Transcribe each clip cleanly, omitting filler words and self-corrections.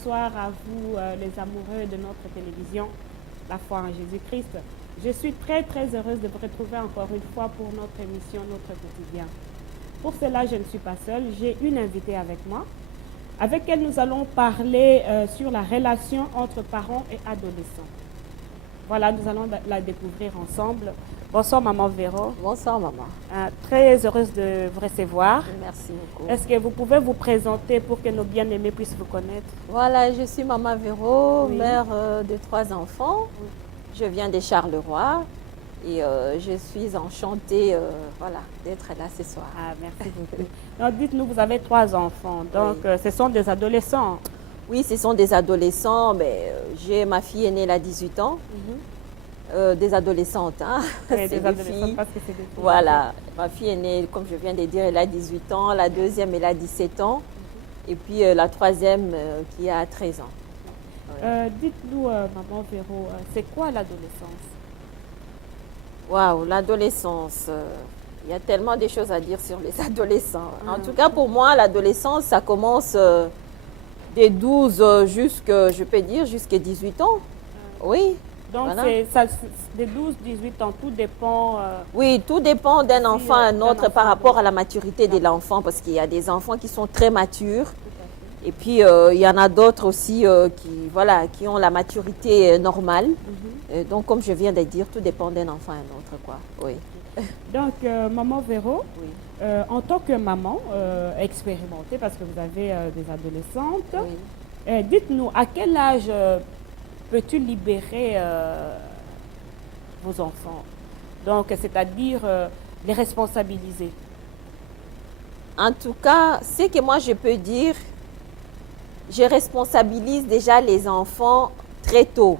bonsoir à vous, les amoureux de notre télévision, La foi en Jésus-Christ. Je suis très heureuse de vous retrouver encore une fois pour notre émission, Notre quotidien. Pour cela, je ne suis pas seule, j'ai une invitée avec moi, avec elle nous allons parler sur la relation entre parents et adolescents. Voilà, nous allons la découvrir ensemble. Bonsoir Maman Véro. Bonsoir Maman. Très heureuse de vous recevoir. Merci beaucoup. Est-ce que vous pouvez vous présenter pour que nos bien-aimés puissent vous connaître? Voilà, je suis Maman Véro, Oui. mère de 3 enfants. Je viens de Charleroi et je suis enchantée d'être là ce soir. Ah, merci beaucoup. Donc, dites-nous, vous avez 3 enfants, donc Oui. Ce sont des adolescents. Oui, ce sont des adolescents, mais j'ai ma fille aînée, elle a 18 ans. Des adolescentes, hein. Oui, C'est des des adolescents filles. parce que c'est des filles. Voilà, ma fille aînée, comme je viens de dire, elle a 18 ans. La deuxième, elle a 17 ans. Et puis la troisième qui a 13 ans. Dites-nous, Maman Véro, c'est quoi l'adolescence? Waouh, l'adolescence. Il y a tellement de choses à dire sur les adolescents. En tout cas, pour moi, l'adolescence, ça commence des 12 jusqu'à 18 ans. Oui. Donc, Voilà. des 12-18 ans, tout dépend. Oui, tout dépend d'un enfant à un d'un autre par enfant, rapport oui. à la maturité de l'enfant, parce qu'il y a des enfants qui sont très matures. Tout à fait. Et puis, il y en a d'autres aussi qui ont la maturité normale. Donc, comme je viens de dire, tout dépend d'un enfant à un autre, quoi. Oui. Donc, Maman Véro, Oui. en tant que maman expérimentée, parce que vous avez des adolescentes, Oui. dites-nous, à quel âge peux-tu libérer vos enfants? Donc, c'est-à-dire les responsabiliser. En tout cas, ce que moi je peux dire, je responsabilise déjà les enfants très tôt.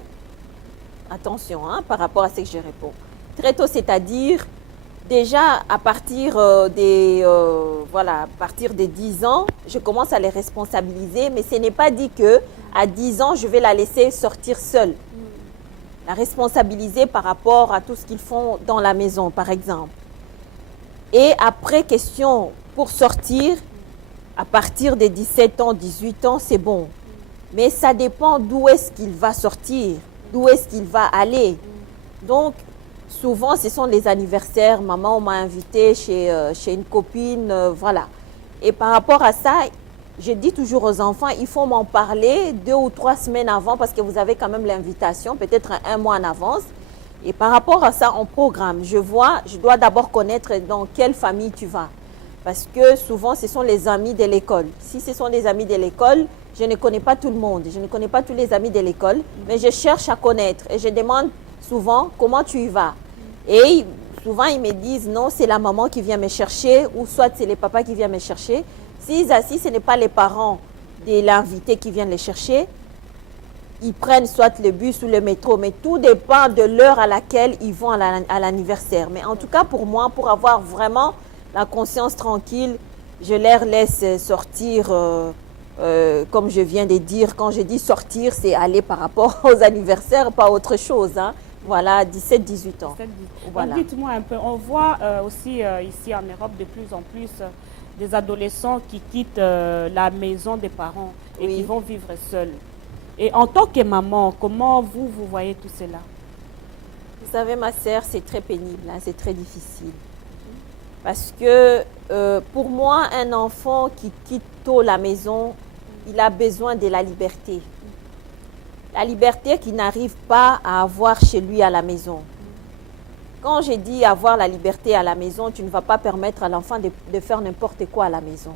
Attention, hein, par rapport à ce que je réponds. Très tôt, c'est-à-dire déjà à partir à partir des 10 ans, je commence à les responsabiliser, mais ce n'est pas dit que à 10 ans, je vais la laisser sortir seule. La responsabiliser par rapport à tout ce qu'ils font dans la maison, par exemple. Et après, question pour sortir, à partir des 17 ans, 18 ans, c'est bon. Mais ça dépend d'où est-ce qu'il va sortir, d'où est-ce qu'il va aller. Donc, souvent, ce sont les anniversaires. Maman, on m'a invité chez une copine, voilà. Et par rapport à ça, je dis toujours aux enfants, il faut m'en parler 2 ou 3 semaines avant parce que vous avez quand même l'invitation, peut-être 1 mois en avance. Et par rapport à ça, on programme. Je dois d'abord connaître dans quelle famille tu vas. Parce que souvent, ce sont les amis de l'école. Si ce sont des amis de l'école, je ne connais pas tout le monde. Je ne connais pas tous les amis de l'école, mais je cherche à connaître. Et je demande souvent comment tu y vas. Et souvent, ils me disent non, c'est la maman qui vient me chercher ou soit c'est les papas qui viennent me chercher. Si ce n'est pas les parents de l'invité qui viennent les chercher, ils prennent soit le bus ou le métro, mais tout dépend de l'heure à laquelle ils vont à l'anniversaire. Mais en tout cas, pour moi, pour avoir vraiment la conscience tranquille, je leur laisse sortir, comme je viens de dire. Quand je dis sortir, c'est aller par rapport aux anniversaires, pas autre chose, hein. Voilà, 17-18 ans. Voilà. Donc, dites-moi un peu, on voit aussi ici en Europe de plus en plus des adolescents qui quittent la maison des parents et Oui. qui vont vivre seuls. Et en tant que maman, comment vous voyez tout cela? Vous savez, ma sœur, c'est très pénible, hein, c'est très difficile. Parce que pour moi, un enfant qui quitte tôt la maison, il a besoin de la liberté. La liberté qu'il n'arrive pas à avoir chez lui à la maison. Quand je dis avoir la liberté à la maison, tu ne vas pas permettre à l'enfant de faire n'importe quoi à la maison.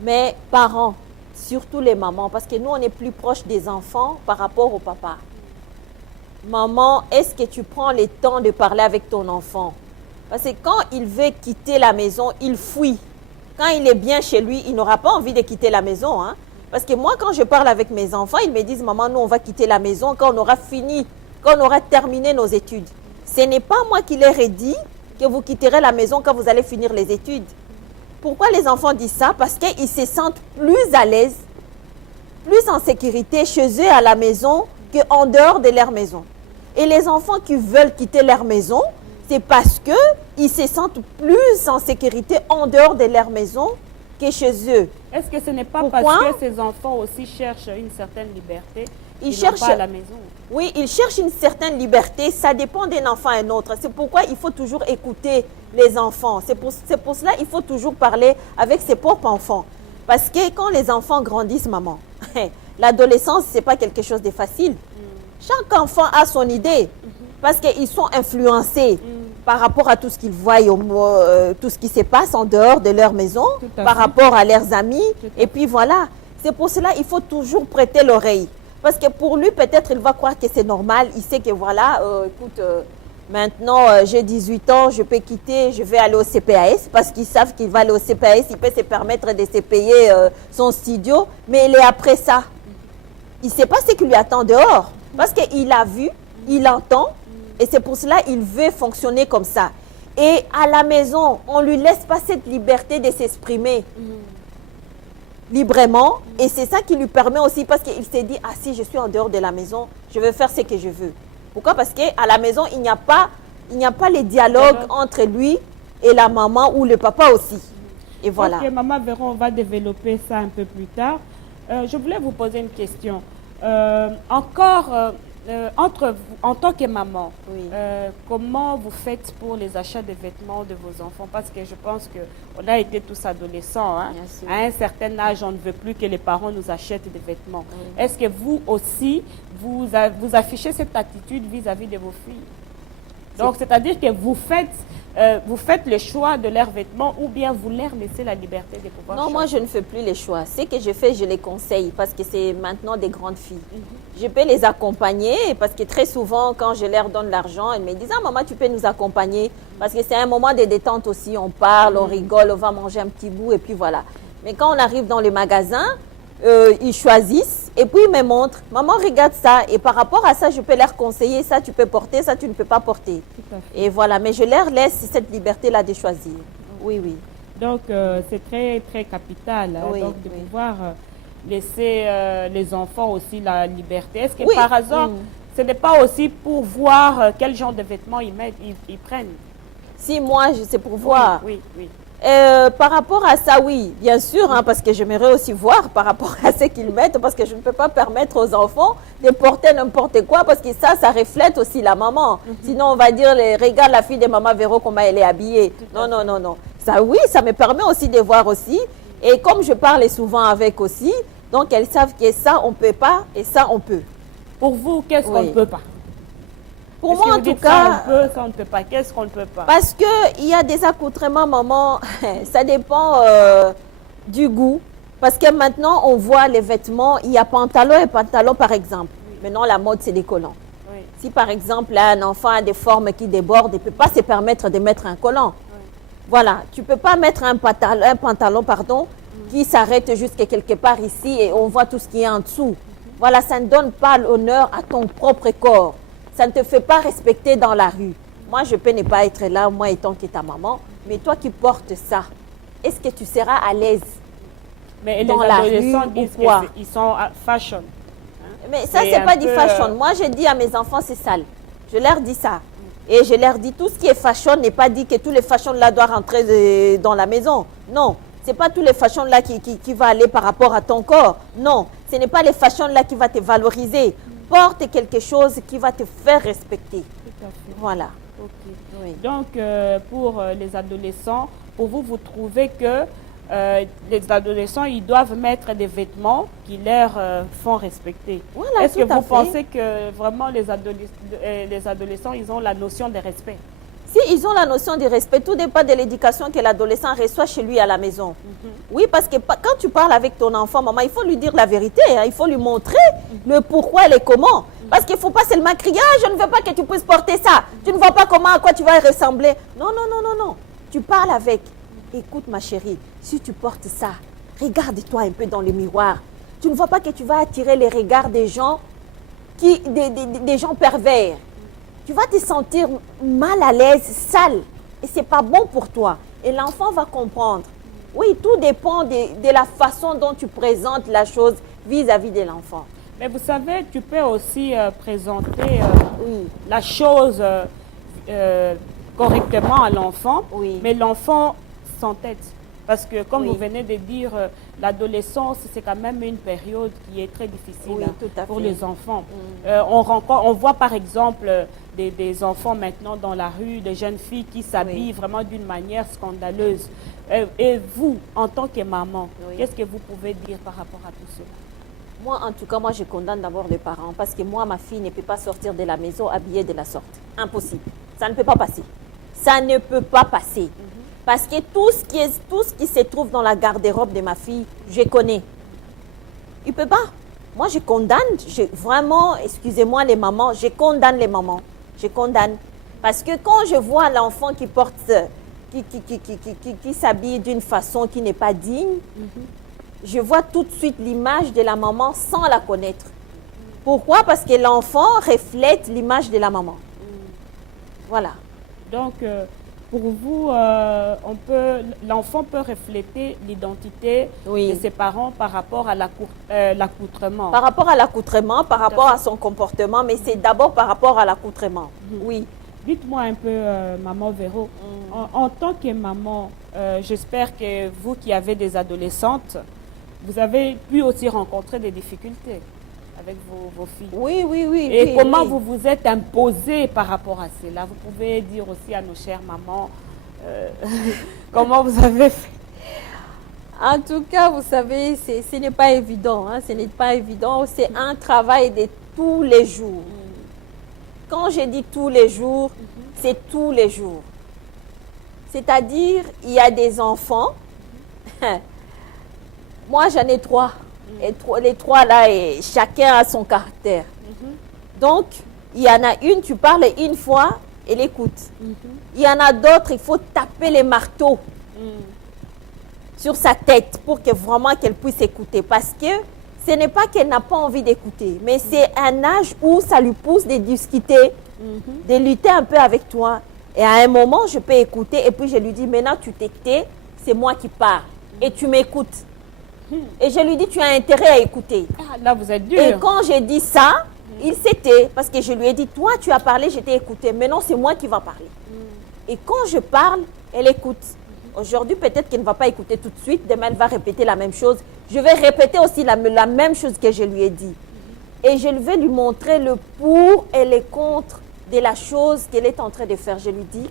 Mais parents, surtout les mamans, parce que nous, on est plus proche des enfants par rapport au papa. Maman, est-ce que tu prends le temps de parler avec ton enfant? Parce que quand il veut quitter la maison, il fuit. Quand il est bien chez lui, il n'aura pas envie de quitter la maison, hein. Parce que moi, quand je parle avec mes enfants, ils me disent, maman, nous, on va quitter la maison quand on aura fini, quand on aura terminé nos études. Ce n'est pas moi qui leur ai dit que vous quitterez la maison quand vous allez finir les études. Pourquoi les enfants disent ça? Parce qu'ils se sentent plus à l'aise, plus en sécurité chez eux à la maison qu'en dehors de leur maison. Et les enfants qui veulent quitter leur maison, c'est parce qu'ils se sentent plus en sécurité en dehors de leur maison que chez eux. Est-ce que ce n'est pas Pourquoi? parce que ces enfants aussi cherchent une certaine liberté Ils qu'ils n'ont cherchent pas à la maison? Oui, ils cherchent une certaine liberté. Ça dépend d'un enfant à un autre. C'est pourquoi il faut toujours écouter les enfants. C'est pour cela qu'il faut toujours parler avec ses propres enfants. Parce que quand les enfants grandissent, maman, l'adolescence, ce n'est pas quelque chose de facile. Chaque enfant a son idée. Parce qu'ils sont influencés par rapport à tout ce qu'ils voient, tout ce qui se passe en dehors de leur maison, par rapport à leurs amis. Et puis voilà. C'est pour cela qu'il faut toujours prêter l'oreille. Parce que pour lui, peut-être, il va croire que c'est normal. Il sait que voilà, écoute, maintenant, j'ai 18 ans, je peux quitter, je vais aller au CPAS. Parce qu'ils savent qu'il va aller au CPAS, il peut se permettre de se payer son studio. Mais il est après ça. Il ne sait pas ce qui lui attend dehors. Parce qu'il a vu, il entend. Et c'est pour cela qu'il veut fonctionner comme ça. Et à la maison, on ne lui laisse pas cette liberté de s'exprimer librement. Et c'est ça qui lui permet aussi, parce qu'il s'est dit, ah si je suis en dehors de la maison, je vais faire ce que je veux. Pourquoi? Parce qu'à la maison, il n'y a pas les dialogues entre lui et la maman ou le papa aussi. Et voilà. Ok, Maman Véro, on va développer ça un peu plus tard. Je voulais vous poser une question. Entre vous, en tant que maman, Oui. comment vous faites pour les achats de vêtements de vos enfants? Parce que je pense qu'on a été tous adolescents. Hein? Bien sûr. À un certain âge, on ne veut plus que les parents nous achètent des vêtements. Oui. Est-ce que vous aussi, vous affichez cette attitude vis-à-vis de vos filles? Donc, c'est-à-dire que vous faites le choix de leurs vêtements ou bien vous leur laissez la liberté de pouvoir Non, moi, je ne fais plus les choix. Ce que je fais, je les conseille parce que c'est maintenant des grandes filles. Je peux les accompagner parce que très souvent, quand je leur donne l'argent, elles me disent « Ah, maman, tu peux nous accompagner ?» Parce que c'est un moment de détente aussi. On parle, on rigole, on va manger un petit bout et puis voilà. Mais quand on arrive dans le magasin, ils choisissent et puis ils me montrent « Maman, regarde ça. » Et par rapport à ça, je peux leur conseiller « Ça, tu peux porter, ça, tu ne peux pas porter. » Tout à fait. Et voilà, mais je leur laisse cette liberté-là de choisir. Oui, oui. Donc, c'est très, très capital hein, Oui, donc, de oui. pouvoir laisser les enfants aussi la liberté. Est-ce que Oui. par hasard, ce n'est pas aussi pour voir quel genre de vêtements ils prennent? Si moi, c'est pour voir. Oui, oui. Par rapport à ça, oui, bien sûr, hein, parce que j'aimerais aussi voir par rapport à ce qu'ils mettent, parce que je ne peux pas permettre aux enfants de porter n'importe quoi, parce que ça reflète aussi la maman. Sinon, on va dire, regarde la fille de Maman Véro, comment elle est habillée. Non, non, non, non. Ça, oui, ça me permet aussi de voir aussi. Et comme je parle souvent avec aussi, donc elles savent que ça, on ne peut pas, et ça, on peut. Pour vous, qu'est-ce qu'on ne peut pas? Pour Est-ce que moi, vous en tout dites ça, cas, on peut, ça, on ne peut pas. Qu'est-ce qu'on ne peut pas? parce qu'il y a des accoutrements, maman, ça dépend du goût. Parce que maintenant, on voit les vêtements, il y a pantalon et pantalon par exemple. Maintenant, la mode, c'est des collants. Oui. Si par exemple, là, un enfant a des formes qui débordent, il ne peut pas se permettre de mettre un collant. Voilà, tu ne peux pas mettre un pantalon qui s'arrête jusqu'à quelque part ici et on voit tout ce qui est en dessous. Voilà, ça ne donne pas l'honneur à ton propre corps. Ça ne te fait pas respecter dans la rue. Moi, je peux ne pas être là, moi étant que ta maman, mais toi qui portes ça, est-ce que tu seras à l'aise Mais dans les la adolescents rue disent ou quoi? qu'ils sont fashion. Mais ça, C'est c'est un pas du peu, fashion. Moi, je dis à mes enfants, c'est sale. Je leur dis ça. Et je leur dis, tout ce qui est fashion n'est pas dit que tous les fashions là doivent rentrer dans la maison. Non, c'est pas tous les fashions là qui va aller par rapport à ton corps. Non, ce n'est pas les fashions là qui va te valoriser. Porte quelque chose qui va te faire respecter. Tout à fait. Voilà. Ok. Oui. Donc, pour les adolescents, pour vous, vous trouvez que les adolescents, ils doivent mettre des vêtements qui leur font respecter. Voilà, Est-ce que tout à vous fait. pensez que vraiment les adolescents, ils ont la notion de respect? Si ils ont la notion de respect, tout dépend de l'éducation que l'adolescent reçoit chez lui à la maison. Oui, parce que quand tu parles avec ton enfant, maman, il faut lui dire la vérité. Hein, il faut lui montrer le pourquoi et le comment. Parce qu'il ne faut pas seulement crier, ah, je ne veux pas que tu puisses porter ça. Tu ne vois pas comment, à quoi tu vas ressembler. Non, non, non, non, non. Tu parles avec. Écoute, ma chérie, si tu portes ça, regarde-toi un peu dans le miroir. Tu ne vois pas que tu vas attirer les regards des gens, des gens pervers. Tu vas te sentir mal à l'aise, sale. Et ce n'est pas bon pour toi. Et l'enfant va comprendre. Oui, tout dépend de la façon dont tu présentes la chose vis-à-vis de l'enfant. Mais vous savez, tu peux aussi présenter Oui. la chose correctement à l'enfant, Oui. mais l'enfant s'entête. Parce que, comme Oui. vous venez de dire, l'adolescence, c'est quand même une période qui est très difficile Oui, tout à pour fait. les enfants. On voit par exemple des enfants maintenant dans la rue, des jeunes filles qui s'habillent vraiment d'une manière scandaleuse. Et vous, en tant que maman, Oui. qu'est-ce que vous pouvez dire par rapport à tout cela? Moi, en tout cas, moi, je condamne d'abord les parents parce que moi, ma fille ne peut pas sortir de la maison habillée de la sorte. Impossible. Ça ne peut pas passer. Ça ne peut pas passer. Parce que tout ce qui se trouve dans la garde-robe de ma fille, je connais. Il ne peut pas. Moi, je condamne. Vraiment, excusez-moi les mamans, je condamne les mamans. Je condamne. Parce que quand je vois l'enfant qui porte, qui s'habille d'une façon qui n'est pas digne, je vois tout de suite l'image de la maman sans la connaître. Pourquoi? Parce que l'enfant reflète l'image de la maman. Voilà. Donc, pour vous, l'enfant peut refléter l'identité Oui. de ses parents par rapport à l'accoutrement. Par rapport à l'accoutrement, par rapport à son comportement, mais c'est d'abord par rapport à l'accoutrement. Oui. Dites-moi un peu, maman Véro, en tant que maman, j'espère que vous qui avez des adolescentes, vous avez pu aussi rencontrer des difficultés avec vos filles. Oui, oui, oui. Et oui, comment oui. vous vous êtes imposée par rapport à cela? Vous pouvez dire aussi à nos chères mamans comment vous avez fait. En tout cas, vous savez, ce n'est pas évident. Hein, ce n'est pas évident. C'est un travail de tous les jours. Quand je dis tous les jours, c'est tous les jours. C'est-à-dire, il y a des enfants. Moi, j'en ai 3. Et les 3 là, et chacun a son caractère. Donc, il y en a une, tu parles une fois, elle écoute. Il y en a d'autres, il faut taper les marteaux sur sa tête pour que vraiment qu'elle puisse écouter. Parce que ce n'est pas qu'elle n'a pas envie d'écouter, mais c'est un âge où ça lui pousse de discuter, de lutter un peu avec toi. Et à un moment, je peux écouter et puis je lui dis, maintenant tu t'étais, c'est moi qui parle. Et tu m'écoutes. Et je lui dis, tu as intérêt à écouter. Ah, là, vous êtes dur. Et quand j'ai dit ça, il s'était, parce que je lui ai dit, toi tu as parlé, je t'ai écouté. Maintenant, c'est moi qui va parler. Et quand je parle, elle écoute. Aujourd'hui, peut-être qu'elle ne va pas écouter tout de suite. Demain, elle va répéter la même chose. Je vais répéter aussi la même chose que je lui ai dit. Et je vais lui montrer le pour et le contre de la chose qu'elle est en train de faire. Je lui dis,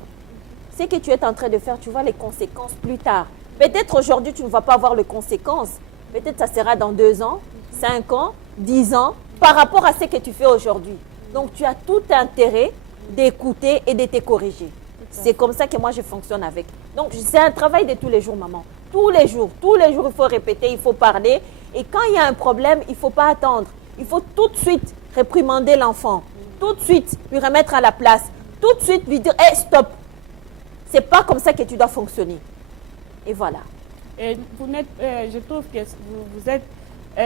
ce que tu es en train de faire, tu vois les conséquences plus tard. Peut-être aujourd'hui, tu ne vas pas voir les conséquences. Peut-être ça sera dans 2 ans, 5 ans, 10 ans, par rapport à ce que tu fais aujourd'hui. Donc, tu as tout intérêt d'écouter et de te corriger. C'est comme ça que moi, je fonctionne avec. Donc, c'est un travail de tous les jours, maman. Tous les jours, il faut répéter, il faut parler. Et quand il y a un problème, il ne faut pas attendre. Il faut tout de suite réprimander l'enfant. Tout de suite lui remettre à la place. Tout de suite lui dire, hey, stop. C'est pas comme ça que tu dois fonctionner. Et voilà. Et vous n'êtes, je trouve que vous êtes,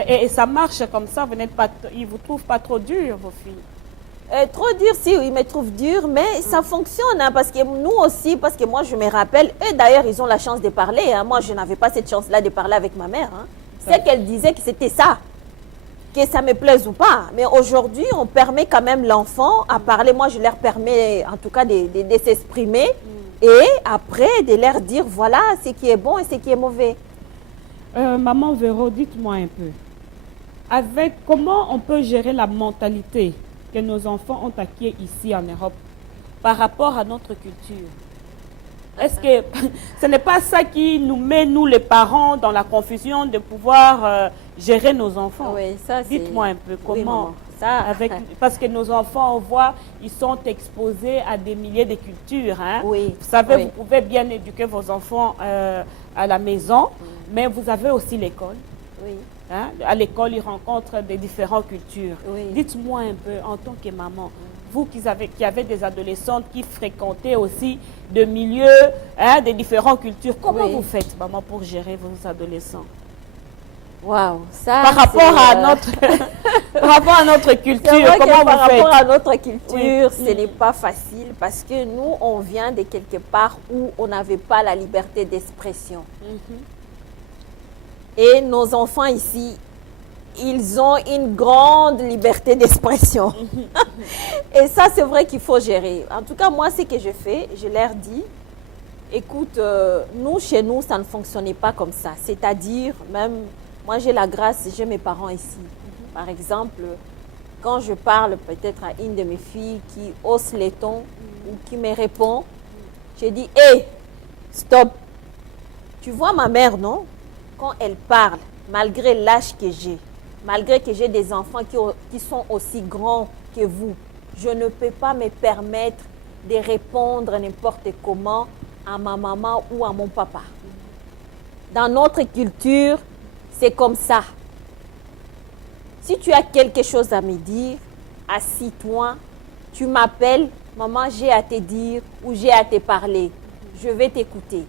et ça marche comme ça, vous n'êtes pas, ils ne vous trouvent pas trop dur, vos filles. Trop dur, si, ils me trouvent dur, mais ça fonctionne, hein, parce que nous aussi, parce que moi, je me rappelle, eux d'ailleurs, ils ont la chance de parler. Hein, moi, je n'avais pas cette chance-là de parler avec ma mère. Hein. C'est qu'elle disait que c'était ça, que ça me plaise ou pas. Mais aujourd'hui, on permet quand même l'enfant à parler. Moi, je leur permets, en tout cas, de s'exprimer. Et après, de leur dire, voilà ce qui est bon et ce qui est mauvais. Maman Véro, dites-moi un peu, comment on peut gérer la mentalité que nos enfants ont acquis ici en Europe par rapport à notre culture? Est-ce que ce n'est pas ça qui nous met, nous les parents, dans la confusion de pouvoir gérer nos enfants? Oui, ça c'est... Dites-moi un peu comment. Oui, ça... Parce que nos enfants, on voit, ils sont exposés à des milliers de cultures. Hein? Oui. Vous savez, oui. vous pouvez bien éduquer vos enfants à la maison, mais vous avez aussi l'école. Oui. Hein? À l'école, ils rencontrent des différentes cultures. Oui. Dites-moi un peu, en tant que maman, vous qui avez des adolescentes qui fréquentaient aussi de milieux, hein, des différentes cultures, comment vous faites, maman, pour gérer vos adolescents? Waouh, ça par rapport à notre par rapport à notre culture, comment vous par faites? rapport à notre culture, ce n'est pas facile parce que nous, on vient de quelque part où on n'avait pas la liberté d'expression. Et nos enfants ici, ils ont une grande liberté d'expression. Et ça, c'est vrai qu'il faut gérer. En tout cas, moi, ce que je fais, je leur dis, Écoute, nous, chez nous, ça ne fonctionnait pas comme ça. C'est-à-dire, même, moi, j'ai la grâce, j'ai mes parents ici. Par exemple, quand je parle peut-être à une de mes filles qui hausse les tons ou qui me répond, je dis, hé, stop. Tu vois ma mère, non? Quand elle parle, malgré l'âge que j'ai, malgré que j'ai des enfants qui sont aussi grands que vous, je ne peux pas me permettre de répondre n'importe comment à ma maman ou à mon papa. Dans notre culture, c'est comme ça. Si tu as quelque chose à me dire, assis-toi, tu m'appelles, maman, j'ai à te dire ou j'ai à te parler. Je vais t'écouter.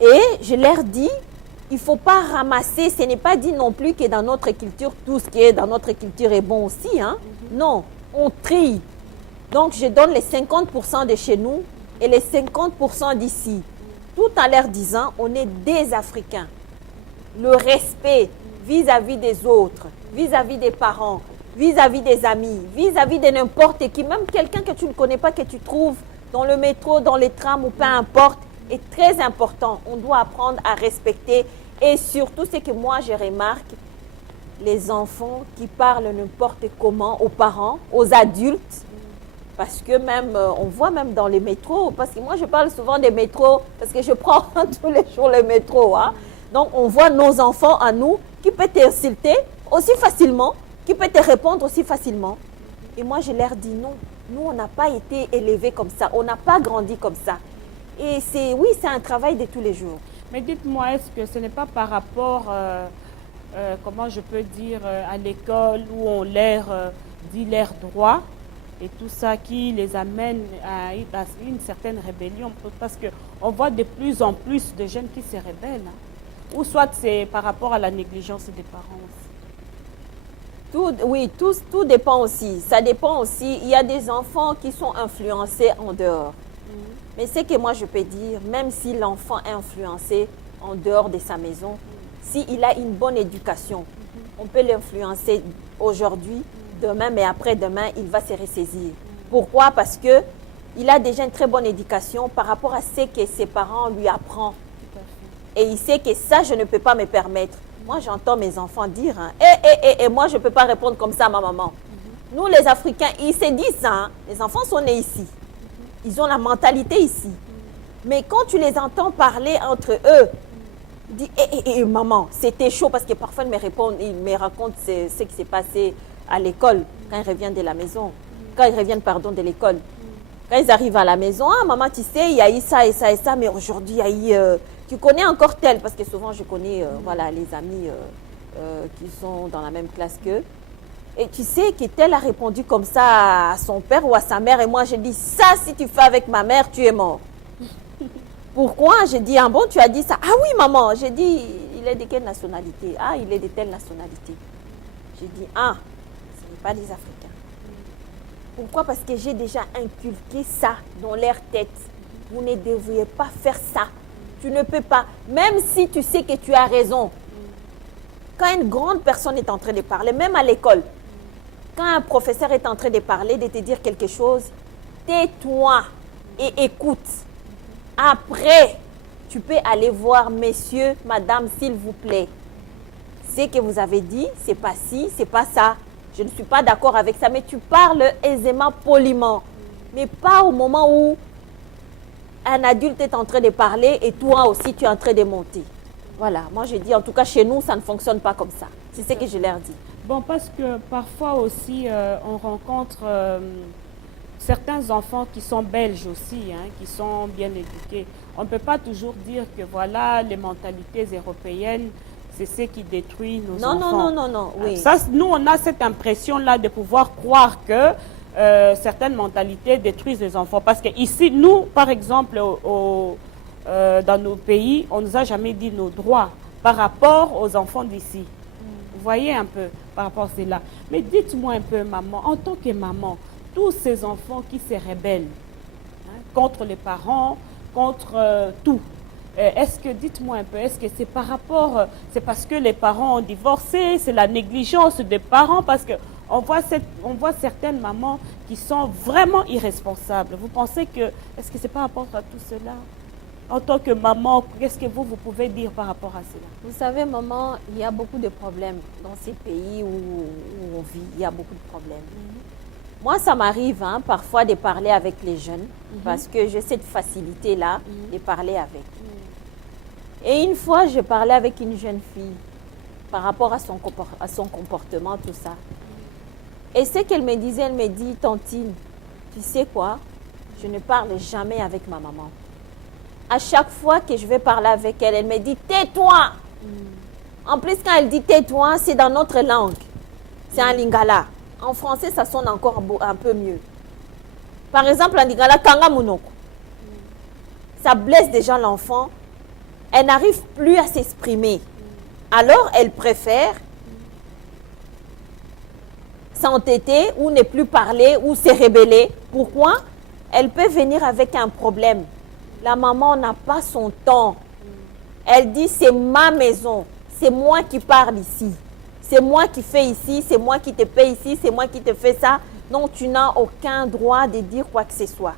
Et je leur dis, il ne faut pas ramasser, ce n'est pas dit non plus que dans notre culture, tout ce qui est dans notre culture est bon aussi. Hein? Non, on trie. Donc, je donne les 50% de chez nous et les 50% d'ici. Tout en leur disant, on est des Africains. Le respect vis-à-vis des autres, vis-à-vis des parents, vis-à-vis des amis, vis-à-vis de n'importe qui, même quelqu'un que tu ne connais pas, que tu trouves dans le métro, dans les trams ou peu importe, est très important. On doit apprendre à respecter. Et surtout, ce que moi, je remarque, les enfants qui parlent n'importe comment aux parents, aux adultes, parce que même, on voit même dans les métros, parce que moi, je parle souvent des métros, parce que je prends tous les jours le métro. Hein. Donc, on voit nos enfants à nous qui peuvent t'insulter aussi facilement, qui peuvent te répondre aussi facilement. Et moi, je leur dis non. Nous, on n'a pas été élevés comme ça. On n'a pas grandi comme ça. Et oui, c'est un travail de tous les jours. Mais dites-moi, est-ce que ce n'est pas par rapport, comment je peux dire, à l'école où on leur dit leurs droits et tout ça qui les amène à une certaine rébellion? Parce qu'on voit de plus en plus de jeunes qui se rebellent. Hein. Ou soit c'est par rapport à la négligence des parents aussi. Tout dépend aussi. Ça dépend aussi. Il y a des enfants qui sont influencés en dehors. Mais ce que moi je peux dire, même si l'enfant est influencé en dehors de sa maison, s'il a une bonne éducation, on peut l'influencer aujourd'hui, demain, mais après-demain, il va se ressaisir. Pourquoi? Parce qu'il a déjà une très bonne éducation par rapport à ce que ses parents lui apprennent. Et il sait que ça, je ne peux pas me permettre. Moi, j'entends mes enfants dire, hein, moi, je ne peux pas répondre comme ça à ma maman. Nous, les Africains, ils se disent ça. Hein, les enfants sont nés ici. Ils ont la mentalité ici. Mais quand tu les entends parler entre eux, ils disent, maman, c'était chaud parce que parfois ils me racontent ce qui s'est passé à l'école, quand ils reviennent de la maison, quand ils reviennent, de l'école. Quand ils arrivent à la maison, ah maman, tu sais, il y a eu ça et ça et ça, mais aujourd'hui, il y a eu, tu connais encore tel, parce que souvent je connais voilà, les amis qui sont dans la même classe qu'eux. Et tu sais que tel a répondu comme ça à son père ou à sa mère. Et moi, je dis, ça, si tu fais avec ma mère, tu es mort. Pourquoi? Je dis, ah bon, tu as dit ça? Ah oui, maman. J'ai dit, il est de quelle nationalité? Ah, il est de telle nationalité. J'ai dit, ah, ce n'est pas des Africains. Pourquoi? Parce que j'ai déjà inculqué ça dans leur tête. Vous ne devriez pas faire ça. Tu ne peux pas. Même si tu sais que tu as raison. Quand une grande personne est en train de parler, même à l'école, quand un professeur est en train de parler, de te dire quelque chose, tais-toi et écoute. Après, tu peux aller voir, messieurs, madame, s'il vous plaît. Ce que vous avez dit, c'est pas ci, c'est pas ça. Je ne suis pas d'accord avec ça, mais tu parles aisément, poliment. Mais pas au moment où un adulte est en train de parler et toi aussi, tu es en train de monter. Voilà, moi je dis, en tout cas chez nous, ça ne fonctionne pas comme ça. C'est ce que je leur dis. Bon, parce que parfois aussi, on rencontre certains enfants qui sont belges aussi, hein, qui sont bien éduqués. On ne peut pas toujours dire que voilà, les mentalités européennes, c'est ce qui détruit nos enfants. Non, oui. Ça, nous, on a cette impression-là de pouvoir croire que certaines mentalités détruisent les enfants. Parce que ici, nous, par exemple, dans nos pays, on ne nous a jamais dit nos droits par rapport aux enfants d'ici. Vous voyez un peu par rapport à cela. Mais dites-moi un peu, maman, en tant que maman, tous ces enfants qui se rebellent hein, contre les parents, contre tout, est-ce que, dites-moi un peu, est-ce que c'est par rapport, c'est parce que les parents ont divorcé, c'est la négligence des parents, parce que on voit certaines mamans qui sont vraiment irresponsables. Vous pensez que, est-ce que c'est par rapport à tout cela? En tant que maman, qu'est-ce que vous pouvez dire par rapport à cela? Vous savez, maman, il y a beaucoup de problèmes dans ces pays où on vit. Il y a beaucoup de problèmes. Moi, ça m'arrive parfois de parler avec les jeunes parce que j'ai cette facilité-là de parler avec. Et une fois, je parlais avec une jeune fille par rapport à son comportement, tout ça. Et ce qu'elle me disait, elle me dit, Tantine, tu sais quoi? Je ne parle jamais avec ma maman. À chaque fois que je vais parler avec elle, elle me dit, tais-toi. En plus, quand elle dit tais-toi, c'est dans notre langue. C'est en lingala. En français, ça sonne encore un peu mieux. Par exemple, en lingala, kanga munoko. Ça blesse déjà l'enfant. Elle n'arrive plus à s'exprimer. Alors, elle préfère s'entêter ou ne plus parler ou se rebeller. Pourquoi? Elle peut venir avec un problème. La maman n'a pas son temps. Elle dit, c'est ma maison. C'est moi qui parle ici. C'est moi qui fais ici. C'est moi qui te paye ici. C'est moi qui te fais ça. Donc, tu n'as aucun droit de dire quoi que ce soit.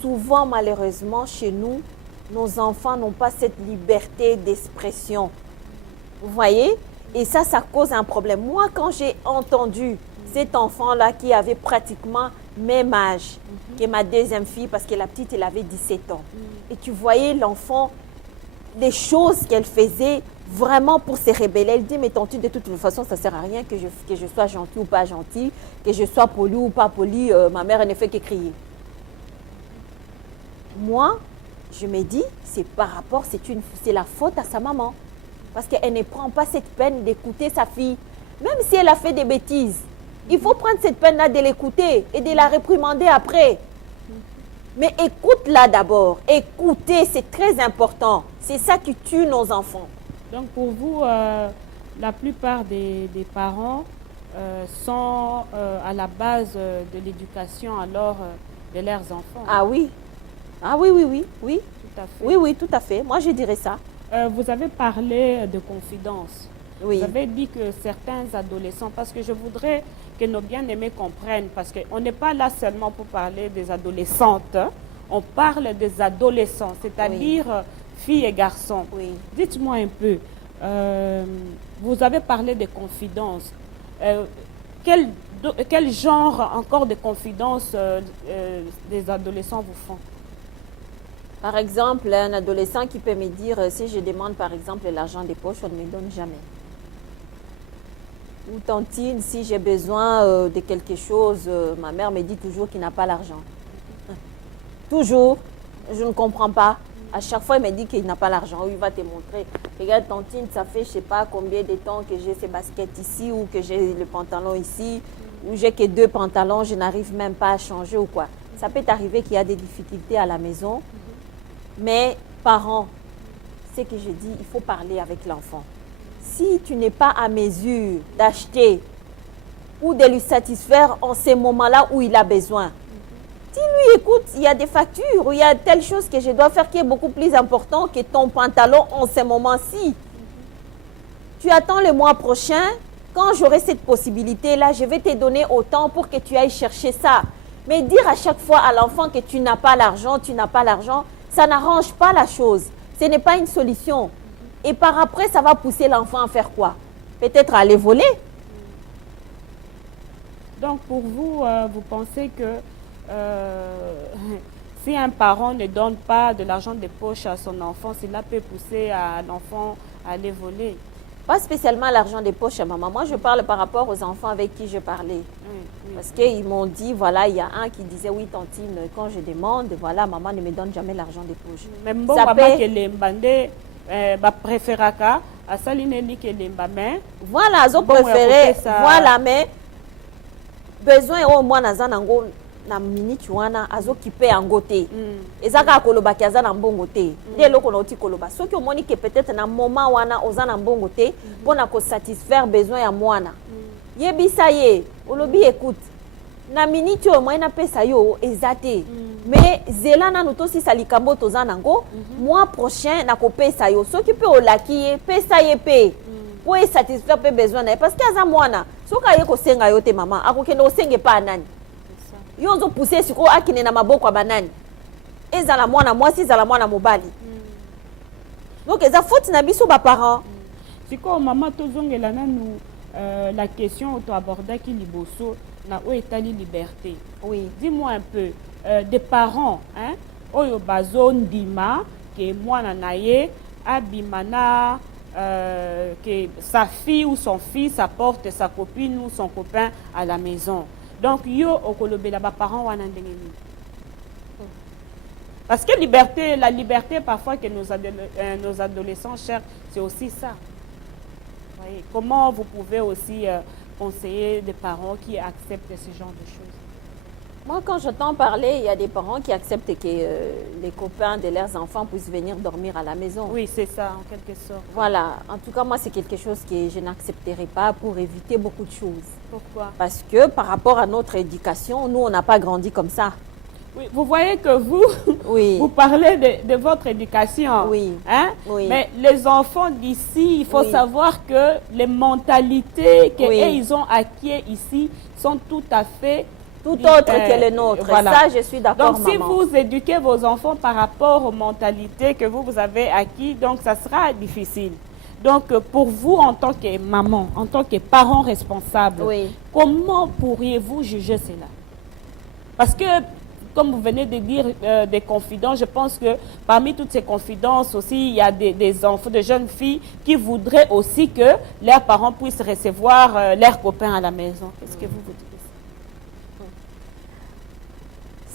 Souvent, malheureusement, chez nous, nos enfants n'ont pas cette liberté d'expression. Vous voyez? Et ça cause un problème. Moi, quand j'ai entendu cet enfant-là qui avait pratiquement même âge que ma deuxième fille, parce que la petite, elle avait 17 ans. Et tu voyais l'enfant, les choses qu'elle faisait vraiment pour se rebeller. Elle dit, mais tantine, de toute façon, ça ne sert à rien que je sois gentil ou pas gentil, que je sois poli ou pas poli, ma mère, elle ne fait que crier. Moi, je me dis, c'est par rapport, c'est la faute à sa maman. Parce qu'elle ne prend pas cette peine d'écouter sa fille. Même si elle a fait des bêtises, il faut prendre cette peine-là de l'écouter et de la réprimander après. Mais écoute-la d'abord. Écouter, c'est très important. C'est ça qui tue nos enfants. Donc pour vous, la plupart des parents sont à la base de l'éducation alors de leurs enfants. Ah oui. Ah oui. Tout à fait. Oui, tout à fait. Moi, je dirais ça. Vous avez parlé de confidence. Oui. Vous avez dit que certains adolescents, parce que je voudrais que nos bien-aimés comprennent, parce qu'on n'est pas là seulement pour parler des adolescentes, on parle des adolescents, c'est-à-dire filles et garçons. Oui. Dites-moi un peu, vous avez parlé de confidence. Quel genre encore de confidence des adolescents vous font? Par exemple, un adolescent qui peut me dire, si je demande par exemple l'argent des poches, on ne me donne jamais. Ou tantine, si j'ai besoin de quelque chose, ma mère me dit toujours qu'il n'a pas l'argent. Toujours, je ne comprends pas. À chaque fois, il me dit qu'il n'a pas l'argent. Il va te montrer. Regarde, tantine, ça fait je ne sais pas combien de temps que j'ai ces baskets ici ou que j'ai le pantalon ici ou j'ai que 2 pantalons, je n'arrive même pas à changer ou quoi. Ça peut arriver qu'il y a des difficultés à la maison. Mais parents, ce que je dis, il faut parler avec l'enfant. Si tu n'es pas à mesure d'acheter ou de lui satisfaire en ces moments-là où il a besoin, dis-lui, écoute, il y a des factures, ou il y a telle chose que je dois faire qui est beaucoup plus important que ton pantalon en ces moments-ci. Tu attends le mois prochain, quand j'aurai cette possibilité-là, je vais te donner autant pour que tu ailles chercher ça. Mais dire à chaque fois à l'enfant que tu n'as pas l'argent, ça n'arrange pas la chose. Ce n'est pas une solution. Et par après, ça va pousser l'enfant à faire quoi? Peut-être à aller voler. Donc pour vous, vous pensez que si un parent ne donne pas de l'argent de poche à son enfant, cela peut pousser l'enfant à aller voler? Pas spécialement l'argent de poche à maman. Moi, je parle par rapport aux enfants avec qui je parlais. Parce qu'ils m'ont dit, voilà, il y a un qui disait, oui, tantine, quand je demande, voilà, maman ne me donne jamais l'argent de poche. Même bon, maman qui est mbandé, préféraka, à saline qui est mbamé. Voilà, ils ont préféré, voilà, mais besoin au moins nazanango na minute wana azokipe yango te. Ezaka koloba ki aza na mbongo te. Nde eloko na oti koloba. Soki omoni ke peut-être na moment wana oza na mbongo te mpona ko satisfaire besoin ya mwana. Yebisa ye, olobi écoute. Na minute oyo mwana pesa yo eza te. Mais zela nanu tosisa likambo toza nango, mois prochain na kopesa yo. Soki pe olaki ye, pesa ye pe. Po e satisfaire pe besoin na ye parce que aza mwana. Soka ye ko senga yo te mama, akokende osenge pa nani. Yo zo pousser siko akine na maboko ya banani. ezala mwana mwasi ezala mwana mobali. Donc eza faute na biso ba parents. Siko maman tozongela nanu la question auto abordaki liboso na o etali liberté. Oui. Dis-moi un peu des parents hein oyo bazo ndima ke mwana na ye abimana que sa fille ou son fils apporte sa copine ou son copain à la maison. Donc yo okolobela ba parents wana ndenge nini? Parce que la liberté parfois que nos adolescents cherchent, c'est aussi ça. Voyez, comment vous pouvez aussi conseiller des parents qui acceptent ce genre de choses? Moi, quand j'entends parler, il y a des parents qui acceptent que les copains de leurs enfants puissent venir dormir à la maison. Oui, c'est ça, en quelque sorte. Voilà. En tout cas, moi, c'est quelque chose que je n'accepterai pas pour éviter beaucoup de choses. Pourquoi? Parce que par rapport à notre éducation, nous, on n'a pas grandi comme ça. Oui, vous voyez que vous, oui. vous parlez de votre éducation. Oui. Hein? Oui. Mais les enfants d'ici, il faut savoir que les mentalités qu'ils ont acquises ici sont tout à fait tout autre que le nôtre. Voilà. Ça, je suis d'accord, donc, si vous éduquez vos enfants par rapport aux mentalités que vous avez acquises, donc ça sera difficile. Donc, pour vous, en tant que maman, en tant que parent responsable, comment pourriez-vous juger cela? Parce que, comme vous venez de dire des confidences, je pense que parmi toutes ces confidences aussi, il y a des enfants, de jeunes filles qui voudraient aussi que leurs parents puissent recevoir leurs copains à la maison. Qu'est-ce que vous dites?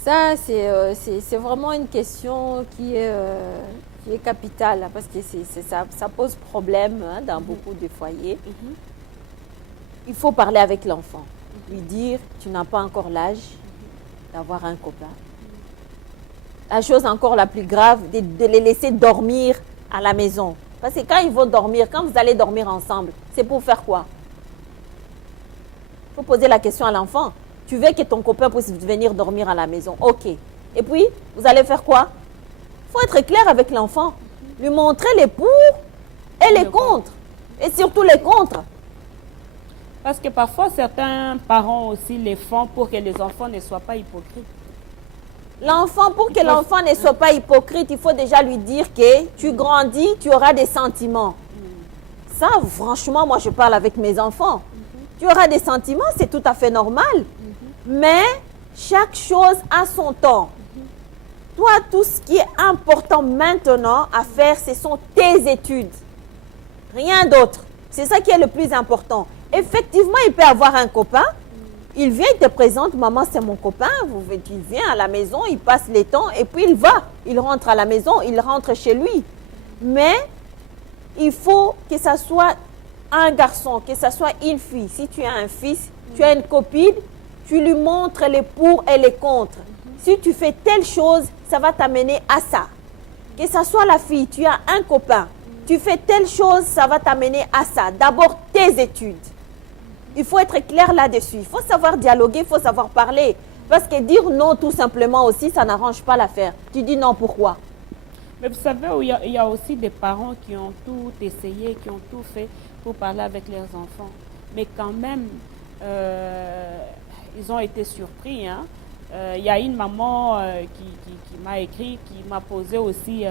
Ça, c'est vraiment une question qui est capitale parce que ça pose problème hein, dans beaucoup de foyers. Il faut parler avec l'enfant, lui dire tu n'as pas encore l'âge d'avoir un copain. La chose encore la plus grave, de les laisser dormir à la maison. Parce que quand ils vont dormir, quand vous allez dormir ensemble, c'est pour faire quoi? Il faut poser la question à l'enfant. Tu veux que ton copain puisse venir dormir à la maison. Ok. Et puis, vous allez faire quoi? Il faut être clair avec l'enfant. Lui montrer les pour et les contre. Et surtout les contre. Parce que parfois, certains parents aussi les font pour que les enfants ne soient pas hypocrites. L'enfant, pour que l'enfant ne soit pas hypocrite, il faut déjà lui dire que tu grandis, tu auras des sentiments. Ça, franchement, moi, je parle avec mes enfants. Tu auras des sentiments, c'est tout à fait normal. Mais chaque chose a son temps. Toi, tout ce qui est important maintenant à faire, ce sont tes études. Rien d'autre. C'est ça qui est le plus important. Effectivement, il peut avoir un copain. Il vient, il te présente, maman, c'est mon copain. Il vient à la maison, il passe les temps et puis il va. Il rentre à la maison, il rentre chez lui. Mais il faut que ça soit un garçon, que ça soit une fille. Si tu as un fils, tu as une copine, tu lui montres les pour et les contre. Si tu fais telle chose, ça va t'amener à ça. Que ça soit la fille, tu as un copain, tu fais telle chose, ça va t'amener à ça. D'abord, tes études. Il faut être clair là-dessus. Il faut savoir dialoguer, il faut savoir parler. Parce que dire non tout simplement aussi, ça n'arrange pas l'affaire. Tu dis non, pourquoi? Mais vous savez, il y a aussi des parents qui ont tout essayé, qui ont tout fait pour parler avec leurs enfants. Mais quand même, ils ont été surpris. Hein. Il y a une maman qui m'a écrit, qui m'a posé aussi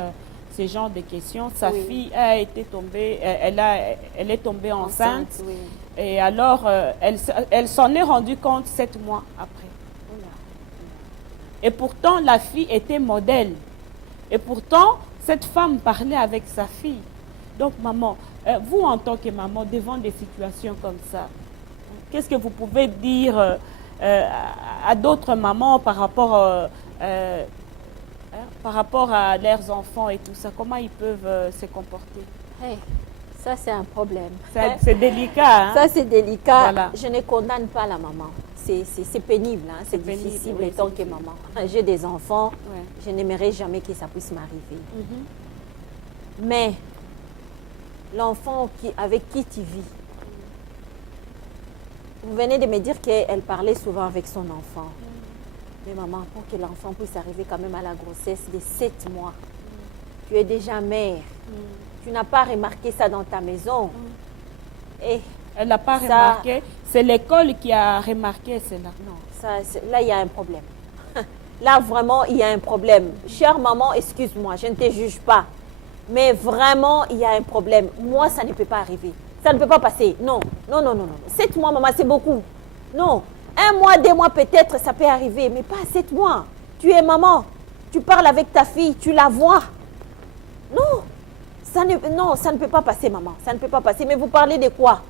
ce genre de questions. Sa fille a été tombée, elle est tombée enceinte. Et alors, elle s'en est rendue compte 7 mois après. Et pourtant, la fille était modèle. Et pourtant, cette femme parlait avec sa fille. Donc, maman, vous en tant que maman, devant des situations comme ça, qu'est-ce que vous pouvez dire à d'autres mamans par rapport à leurs enfants et tout ça? Comment ils peuvent se comporter? Hey, ça, c'est un problème. C'est délicat. Hein? Ça, c'est délicat. Voilà. Je ne condamne pas la maman. C'est pénible, hein? C'est difficile en tant que maman. J'ai des enfants, je n'aimerais jamais que ça puisse m'arriver. Mais l'enfant avec qui tu vis, vous venez de me dire qu'elle parlait souvent avec son enfant. Mais maman, pour que l'enfant puisse arriver quand même à la grossesse de 7 mois, tu es déjà mère. Tu n'as pas remarqué ça dans ta maison. Et elle n'a pas remarqué. C'est l'école qui a remarqué cela. Non, là, il y a un problème. là vraiment il y a un problème. Chère maman, excuse-moi, je ne te juge pas. Mais vraiment, il y a un problème. Moi, ça ne peut pas arriver. Ça ne peut pas passer. Non, non, non, non, non. 7 mois, maman, c'est beaucoup. Non. 1 mois, 2 mois, peut-être, ça peut arriver. Mais pas 7 mois. Tu es maman. Tu parles avec ta fille. Tu la vois. Non. Non, ça ne peut pas passer, maman. Ça ne peut pas passer. Mais vous parlez de quoi?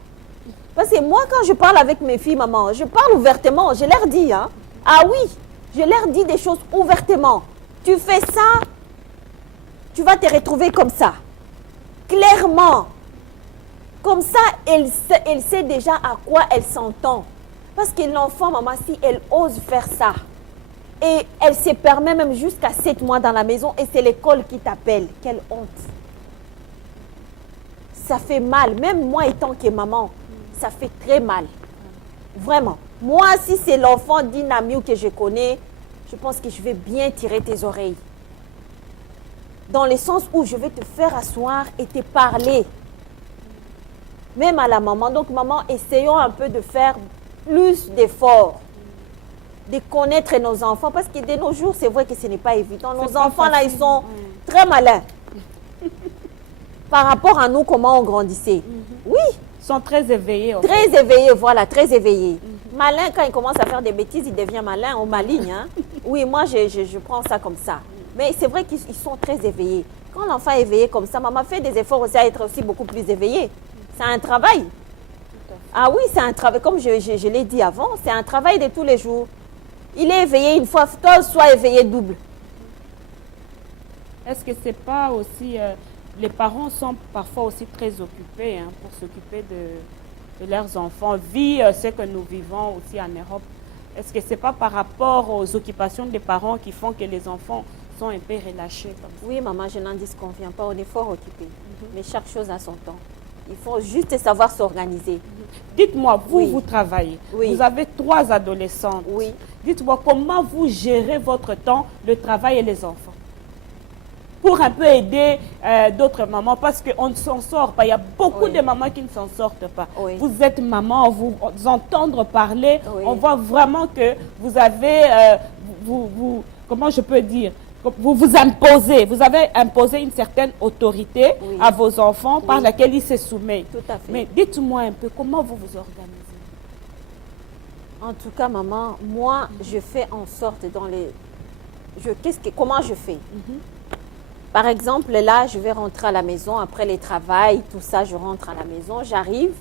Parce que moi, quand je parle avec mes filles, maman, je parle ouvertement. Je leur dis, hein. Ah oui, je leur dis des choses ouvertement. Tu fais ça, tu vas te retrouver comme ça. Clairement. Comme ça, elle sait déjà à quoi elle s'entend. Parce que l'enfant, maman, si elle ose faire ça, et elle se permet même jusqu'à 7 mois dans la maison, et c'est l'école qui t'appelle, quelle honte. Ça fait mal. Même moi, étant que maman, ça fait très mal. Vraiment. Moi, si c'est l'enfant d'Inamiou que je connais, je pense que je vais bien tirer tes oreilles. Dans le sens où je vais te faire asseoir et te parler. Même à la maman. Donc, maman, essayons un peu de faire plus d'efforts. De connaître nos enfants. Parce que de nos jours, c'est vrai que ce n'est pas évident. Nos enfants, là, ils sont très malins. Par rapport à nous, comment on grandissait. Oui. Ils sont très éveillés. Très éveillés, voilà, très éveillés. Malin, quand il commence à faire des bêtises, il devient malin ou maligne. Hein? Oui, moi, je prends ça comme ça. Mais c'est vrai qu'ils sont très éveillés. Quand l'enfant est éveillé comme ça, maman fait des efforts aussi à être aussi beaucoup plus éveillé. C'est un travail. Ah oui, c'est un travail. Comme je l'ai dit avant, c'est un travail de tous les jours. Il est éveillé une fois, toi, sois éveillé double. Est-ce que c'est pas aussi... les parents sont parfois aussi très occupés pour s'occuper de leurs enfants, vu ce que nous vivons aussi en Europe. Est-ce que ce n'est pas par rapport aux occupations des parents qui font que les enfants sont un peu relâchés comme ça? Oui, maman, je n'en disconviens pas. On est fort occupés. Mais chaque chose a son temps. Il faut juste savoir s'organiser. Dites-moi, vous, Oui. vous travaillez. Oui. Vous avez 3 adolescentes. Oui. Dites-moi, comment vous gérez votre temps, le travail et les enfants? Pour un peu aider d'autres mamans, parce qu'on ne s'en sort pas. Il y a beaucoup Oui. de mamans qui ne s'en sortent pas. Oui. Vous êtes maman, vous entendre parler, Oui. on voit vraiment que vous avez, comment je peux dire, vous vous imposez, vous avez imposé une certaine autorité Oui. à vos enfants par Oui. laquelle ils se soumettent. Tout à fait. Mais dites-moi un peu, comment vous vous organisez? En tout cas, maman, moi, je fais en sorte dans les... Comment je fais? Par exemple, là, je vais rentrer à la maison, après les travails, tout ça, je rentre à la maison, j'arrive,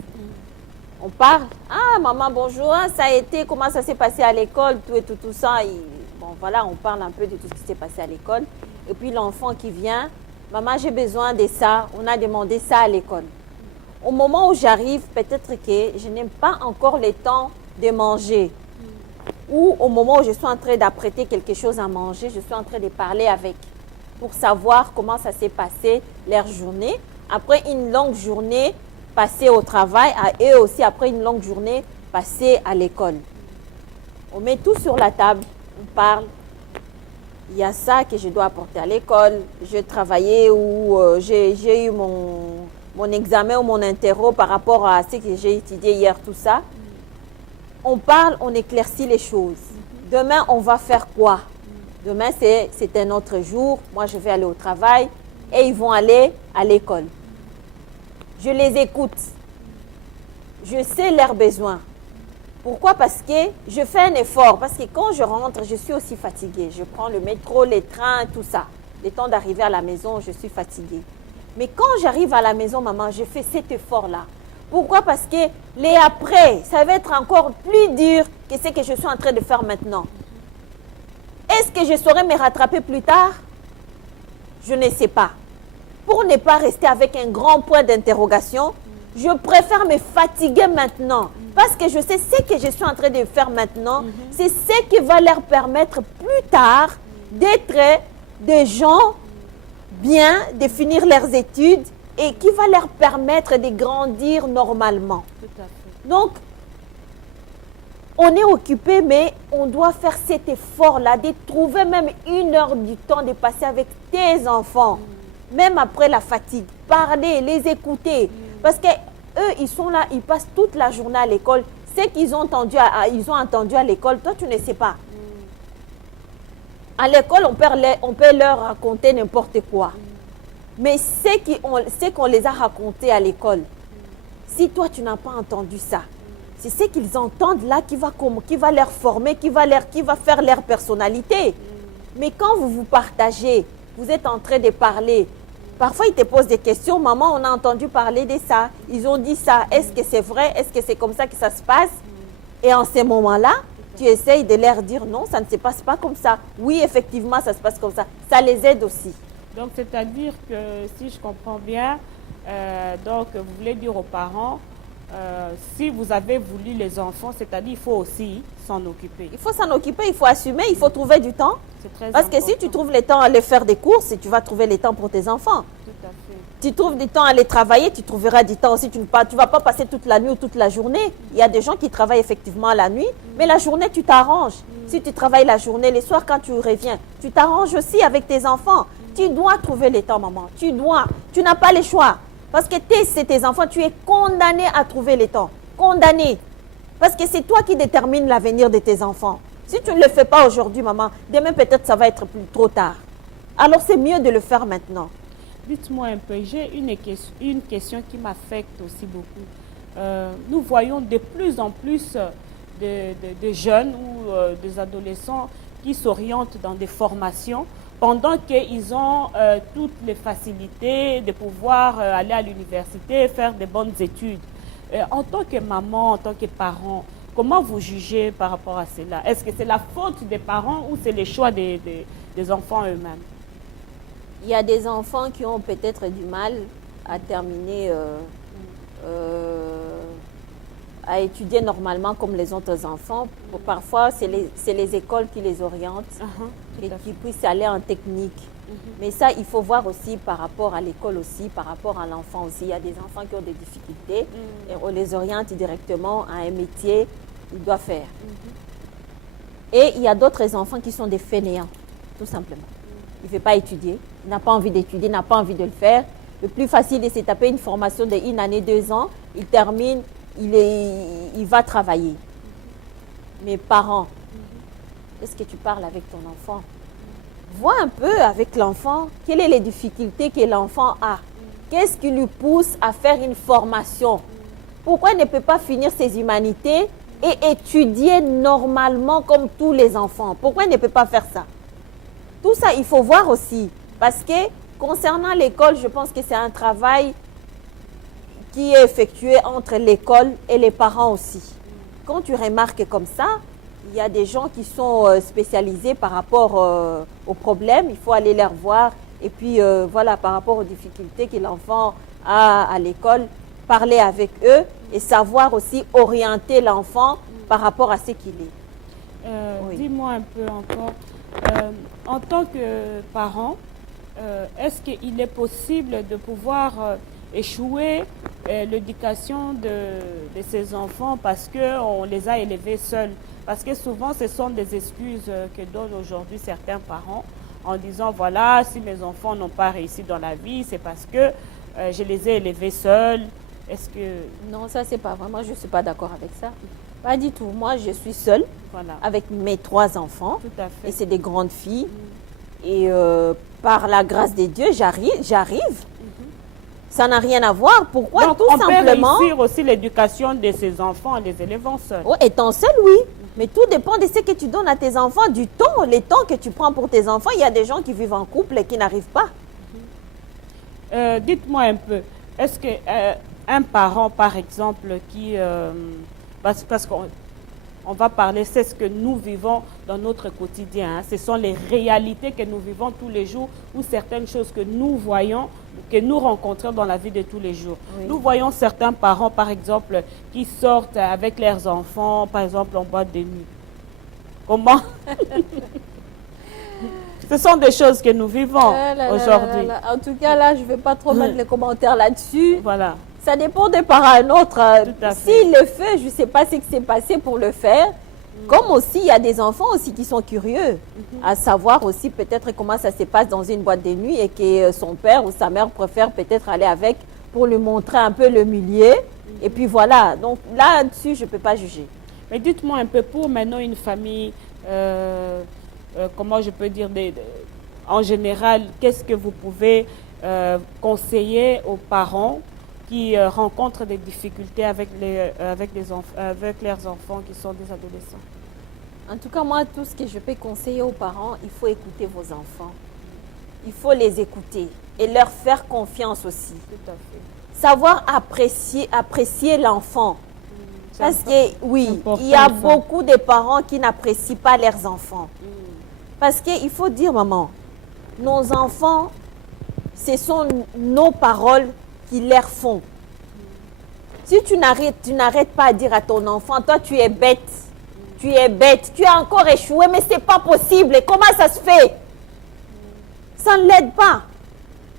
on parle. Ah, maman, bonjour, ça a été, comment ça s'est passé à l'école, tout et tout ça. Et, bon, voilà, on parle un peu de tout ce qui s'est passé à l'école. Et puis l'enfant qui vient, maman, j'ai besoin de ça, on a demandé ça à l'école. Au moment où j'arrive, peut-être que je n'ai pas encore le temps de manger. Ou au moment où je suis en train d'apprêter quelque chose à manger, je suis en train de parler avec, pour savoir comment ça s'est passé leur journée. Après une longue journée passée au travail, et aussi après une longue journée passée à l'école. On met tout sur la table, on parle. Il y a ça que je dois apporter à l'école. J'ai travaillé ou j'ai eu mon examen ou mon interro par rapport à ce que j'ai étudié hier, tout ça. On parle, on éclaircit les choses. Demain, on va faire quoi? Demain, c'est un autre jour. Moi, je vais aller au travail et ils vont aller à l'école. Je les écoute. Je sais leurs besoins. Pourquoi? Parce que je fais un effort. Parce que quand je rentre, je suis aussi fatiguée. Je prends le métro, les trains, tout ça. Le temps d'arriver à la maison, je suis fatiguée. Mais quand j'arrive à la maison, maman, je fais cet effort-là. Pourquoi? Parce que les après, ça va être encore plus dur que ce que je suis en train de faire maintenant. Est-ce que je saurais me rattraper plus tard? Je ne sais pas. Pour ne pas rester avec un grand point d'interrogation, je préfère me fatiguer maintenant. Parce que je sais ce que je suis en train de faire maintenant, c'est ce qui va leur permettre plus tard d'être des gens bien, de finir leurs études et qui va leur permettre de grandir normalement. Tout à fait. Donc, on est occupé, mais on doit faire cet effort-là, de trouver même 1 heure du temps de passer avec tes enfants, même après la fatigue. Parler, les écouter. Parce que eux, ils sont là, ils passent toute la journée à l'école. Ce qu'ils ont entendu à l'école, toi, tu ne sais pas. À l'école, on peut leur raconter n'importe quoi. Mais ce qu'on les a racontés à l'école, si toi, tu n'as pas entendu ça, c'est ce qu'ils entendent là qui va leur former, qui va faire leur personnalité. Mais quand vous partagez, vous êtes en train de parler, parfois ils te posent des questions. Maman, on a entendu parler de ça, ils ont dit ça, est-ce que c'est vrai, est-ce que c'est comme ça que ça se passe? Et en ces moments-là, tu essayes de leur dire non, ça ne se passe pas comme ça. Oui, effectivement, ça se passe comme ça. Ça les aide aussi. Donc, c'est-à-dire que, si je comprends bien, donc vous voulez dire aux parents, si vous avez voulu les enfants, c'est-à-dire il faut aussi s'en occuper. Il faut s'en occuper, il faut assumer, il faut trouver du temps. C'est très Parce important. que si tu trouves le temps à aller faire des courses, tu vas trouver le temps pour tes enfants. Tout à fait. Tu trouves du temps à aller travailler, tu trouveras du temps aussi. Tu ne vas pas passer toute la nuit ou toute la journée. Il y a des gens qui travaillent effectivement la nuit, mais la journée, tu t'arranges. Si tu travailles la journée, les soirs, quand tu reviens, tu t'arranges aussi avec tes enfants. Tu dois trouver le temps, maman. Tu dois. Tu n'as pas le choix. Parce que c'est tes enfants, tu es condamné à trouver le temps. Condamné. Parce que c'est toi qui détermines l'avenir de tes enfants. Si tu ne le fais pas aujourd'hui, maman, demain peut-être ça va être trop tard. Alors c'est mieux de le faire maintenant. Dites-moi un peu, j'ai une question qui m'affecte aussi beaucoup. Nous voyons de plus en plus de jeunes ou des adolescents qui s'orientent dans des formations pendant qu'ils ont toutes les facilités de pouvoir aller à l'université, faire de bonnes études. En tant que maman, en tant que parent, comment vous jugez par rapport à cela? Est-ce que c'est la faute des parents ou c'est le choix des enfants eux-mêmes? Il y a des enfants qui ont peut-être du mal à terminer, à étudier normalement comme les autres enfants. Parfois, c'est les écoles qui les orientent et qui puissent aller en technique. Mais ça, il faut voir aussi par rapport à l'école aussi, par rapport à l'enfant aussi. Il y a des enfants qui ont des difficultés et on les oriente directement à un métier qu'ils doivent faire. Et il y a d'autres enfants qui sont des fainéants, tout simplement. Il ne veut pas étudier, il n'a pas envie d'étudier, il n'a pas envie de le faire. Le plus facile, c'est de taper une formation de 1 année, 2 ans. Il termine, il va travailler. Mes parents, est-ce que tu parles avec ton enfant? Vois un peu avec l'enfant, quelles sont les difficultés que l'enfant a. Qu'est-ce qui lui pousse à faire une formation? Pourquoi il ne peut pas finir ses humanités et étudier normalement comme tous les enfants? Pourquoi il ne peut pas faire ça? Tout ça, il faut voir aussi. Parce que concernant l'école, je pense que c'est un travail qui est effectué entre l'école et les parents aussi. Quand tu remarques comme ça, il y a des gens qui sont spécialisés par rapport aux problèmes. Il faut aller les voir. Et puis, voilà, par rapport aux difficultés que l'enfant a à l'école, parler avec eux et savoir aussi orienter l'enfant par rapport à ce qu'il est. Oui. Dis-moi un peu encore, en tant que parent, est-ce qu'il est possible de pouvoir échouer l'éducation de ces enfants parce qu'on les a élevés seuls? Parce que souvent, ce sont des excuses que donnent aujourd'hui certains parents en disant, voilà, si mes enfants n'ont pas réussi dans la vie, c'est parce que je les ai élevés seuls. Est-ce que... Non, ça, c'est pas vraiment, je ne suis pas d'accord avec ça. Pas du tout. Moi, je suis seule avec mes 3 enfants. Tout à fait. Et c'est des grandes filles. Et par la grâce de Dieu, j'arrive. Ça n'a rien à voir. Pourquoi? Donc, tout simplement. On peut réussir aussi l'éducation de ses enfants en les élevant seuls. Oh, étant seule, oui. Mais tout dépend de ce que tu donnes à tes enfants, du temps, les temps que tu prends pour tes enfants. Il y a des gens qui vivent en couple et qui n'arrivent pas. Dites-moi un peu, est-ce que un parent, par exemple, qui... parce qu'on va parler, c'est ce que nous vivons dans notre quotidien. Hein. Ce sont les réalités que nous vivons tous les jours ou certaines choses que nous voyons, que nous rencontrons dans la vie de tous les jours. Oui. Nous voyons certains parents, par exemple, qui sortent avec leurs enfants, par exemple, en boîte de nuit. Comment? Ce sont des choses que nous vivons aujourd'hui. En tout cas, là, je ne vais pas trop mettre les commentaires là-dessus. Voilà. Ça dépend d'un parent à un autre. S'il le fait, je ne sais pas ce qui s'est passé pour le faire. Comme aussi, il y a des enfants aussi qui sont curieux à savoir aussi peut-être comment ça se passe dans une boîte de nuit et que son père ou sa mère préfère peut-être aller avec pour lui montrer un peu le milieu. Et puis voilà. Donc là-dessus, je ne peux pas juger. Mais dites-moi un peu, pour maintenant une famille comment je peux dire, en général, qu'est-ce que vous pouvez conseiller aux parents qui rencontrent des difficultés avec leurs enfants qui sont des adolescents? En tout cas, moi, tout ce que je peux conseiller aux parents, il faut écouter vos enfants. Il faut les écouter et leur faire confiance aussi. Tout à fait. Savoir apprécier l'enfant. Parce que, oui, il y a beaucoup de parents qui n'apprécient pas leurs enfants. Parce qu'il faut dire, maman, nos enfants, ce sont nos paroles qui leur font. Si tu n'arrêtes pas à dire à ton enfant, toi, tu es bête, tu as encore échoué, mais ce n'est pas possible. Comment ça se fait? Ça ne l'aide pas.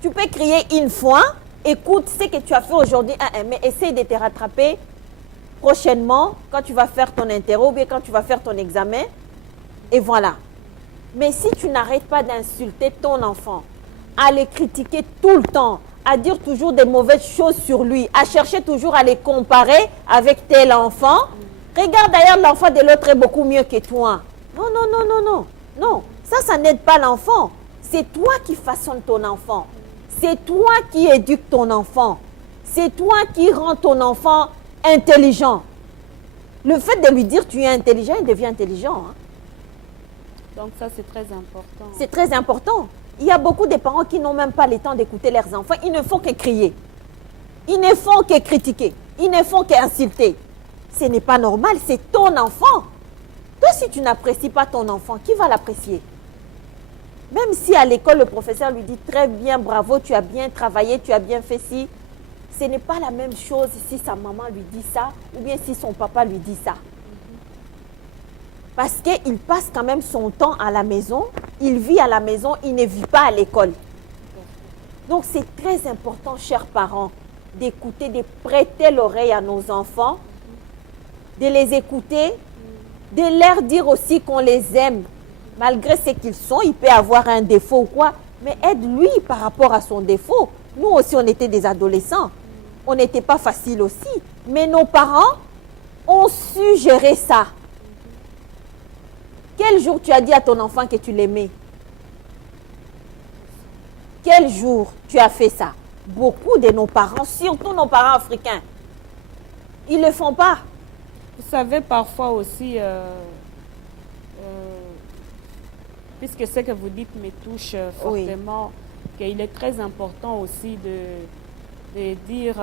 Tu peux crier une fois, écoute ce que tu as fait aujourd'hui, mais essaye de te rattraper prochainement, quand tu vas faire ton interro, ou bien quand tu vas faire ton examen, et voilà. Mais si tu n'arrêtes pas d'insulter ton enfant, à le critiquer tout le temps, à dire toujours des mauvaises choses sur lui, à chercher toujours à les comparer avec tel enfant, regarde d'ailleurs l'enfant de l'autre est beaucoup mieux que toi. Non, non, non, non, non. Non, ça n'aide pas l'enfant. C'est toi qui façonnes ton enfant. C'est toi qui éduques ton enfant. C'est toi qui rends ton enfant intelligent. Le fait de lui dire tu es intelligent, il devient intelligent. Hein. Donc ça, c'est très important. C'est très important. Il y a beaucoup de parents qui n'ont même pas le temps d'écouter leurs enfants. Ils ne font que crier. Ils ne font que critiquer. Ils ne font qu'insulter. Ce n'est pas normal, c'est ton enfant. Toi, si tu n'apprécies pas ton enfant, qui va l'apprécier? Même si à l'école, le professeur lui dit très bien, bravo, tu as bien travaillé, tu as bien fait ci. Ce n'est pas la même chose si sa maman lui dit ça ou bien si son papa lui dit ça. Parce qu'il passe quand même son temps à la maison, il vit à la maison, il ne vit pas à l'école. Donc c'est très important, chers parents, d'écouter, de prêter l'oreille à nos enfants, de les écouter, de leur dire aussi qu'on les aime. Malgré ce qu'ils sont, il peut avoir un défaut ou quoi, mais aide-lui par rapport à son défaut. Nous aussi, on était des adolescents. On n'était pas facile aussi. Mais nos parents ont su gérer ça. Quel jour tu as dit à ton enfant que tu l'aimais? Quel jour tu as fait ça? Beaucoup de nos parents, surtout nos parents africains, ils ne le font pas. Vous savez, parfois aussi, puisque ce que vous dites me touche fortement, oui, qu'il est très important aussi de dire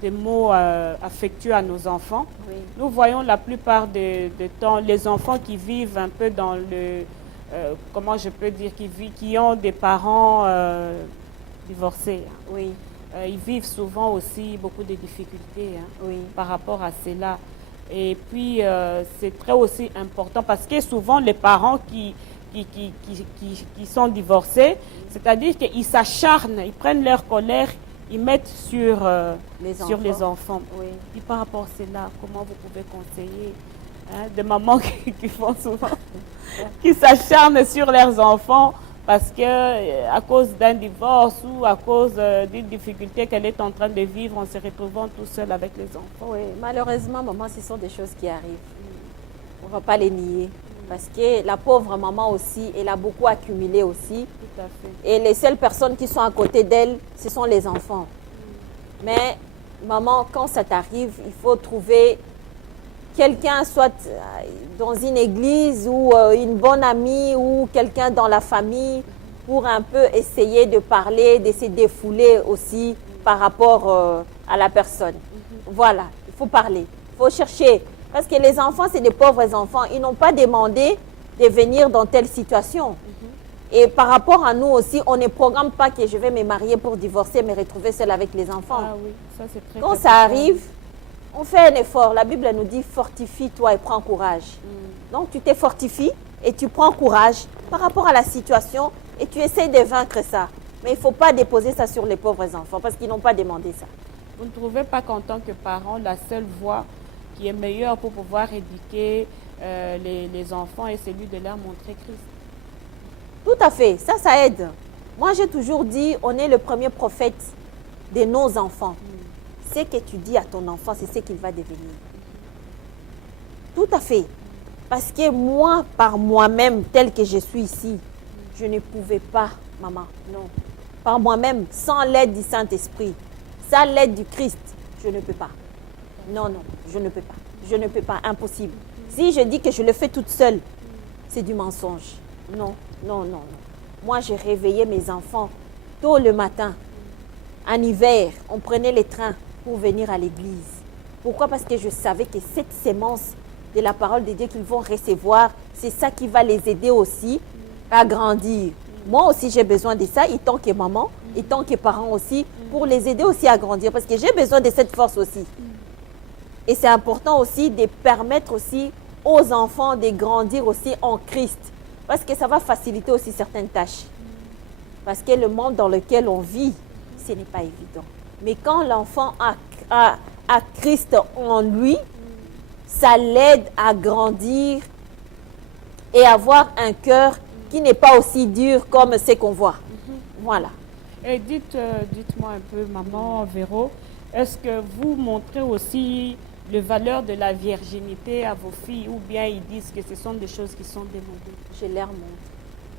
des mots affectueux à nos enfants. Oui. Nous voyons la plupart du temps les enfants qui vivent un peu dans le, comment je peux dire, qui ont des parents divorcés. Oui. Ils vivent souvent aussi beaucoup de difficultés oui, par rapport à cela. Et puis, c'est très aussi important parce que souvent les parents qui sont divorcés, c'est-à-dire qu'ils s'acharnent, ils prennent leur colère, ils mettent sur les enfants. Oui. Et par rapport à cela, comment vous pouvez conseiller des mamans qui font souvent, qui s'acharnent sur leurs enfants parce que à cause d'un divorce ou à cause d'une difficulté qu'elle est en train de vivre en se retrouvant tout seul avec les enfants? Oui, malheureusement, maman, ce sont des choses qui arrivent. On ne va pas les nier. Parce que la pauvre maman aussi, elle a beaucoup accumulé aussi. Tout à fait. Et les seules personnes qui sont à côté d'elle, ce sont les enfants. Mais maman, quand ça t'arrive, il faut trouver quelqu'un, soit dans une église ou une bonne amie ou quelqu'un dans la famille pour un peu essayer de parler, de se défouler aussi par rapport à la personne. Voilà, il faut parler, il faut chercher. Parce que les enfants, c'est des pauvres enfants. Ils n'ont pas demandé de venir dans telle situation. Et par rapport à nous aussi, on ne programme pas que je vais me marier pour divorcer, me retrouver seule avec les enfants. Ah oui, ça c'est très Quand ça arrive, on fait un effort. La Bible nous dit, fortifie-toi et prends courage. Donc tu te fortifies et tu prends courage par rapport à la situation et tu essaies de vaincre ça. Mais il ne faut pas déposer ça sur les pauvres enfants parce qu'ils n'ont pas demandé ça. Vous ne trouvez pas qu'en tant que parent, la seule voie qui est meilleure pour pouvoir éduquer les enfants et celui de leur montrer Christ? Tout à fait, ça aide. Moi, j'ai toujours dit, on est le premier prophète de nos enfants. Ce que tu dis à ton enfant, c'est ce qu'il va devenir. Tout à fait. Parce que moi, par moi-même, tel que je suis ici, je ne pouvais pas, maman, non. Par moi-même, sans l'aide du Saint-Esprit, sans l'aide du Christ, je ne peux pas. Non, non, je ne peux pas. Je ne peux pas, impossible. Si je dis que je le fais toute seule, c'est du mensonge. Non, non, non, non. Moi, j'ai réveillé mes enfants tôt le matin. En hiver, on prenait les trains pour venir à l'église. Pourquoi? Parce que je savais que cette sémence de la parole de Dieu qu'ils vont recevoir, c'est ça qui va les aider aussi à grandir. Moi aussi, j'ai besoin de ça, et tant que maman, et tant que parents aussi, pour les aider aussi à grandir. Parce que j'ai besoin de cette force aussi. Et c'est important aussi de permettre aussi aux enfants de grandir aussi en Christ. Parce que ça va faciliter aussi certaines tâches. Parce que le monde dans lequel on vit, ce n'est pas évident. Mais quand l'enfant a Christ en lui, ça l'aide à grandir et avoir un cœur qui n'est pas aussi dur comme ce qu'on voit. Voilà. Et dites-moi un peu, maman Véro, est-ce que vous montrez aussi les valeurs de la virginité à vos filles, ou bien ils disent que ce sont des choses qui sont demandées? Je leur montre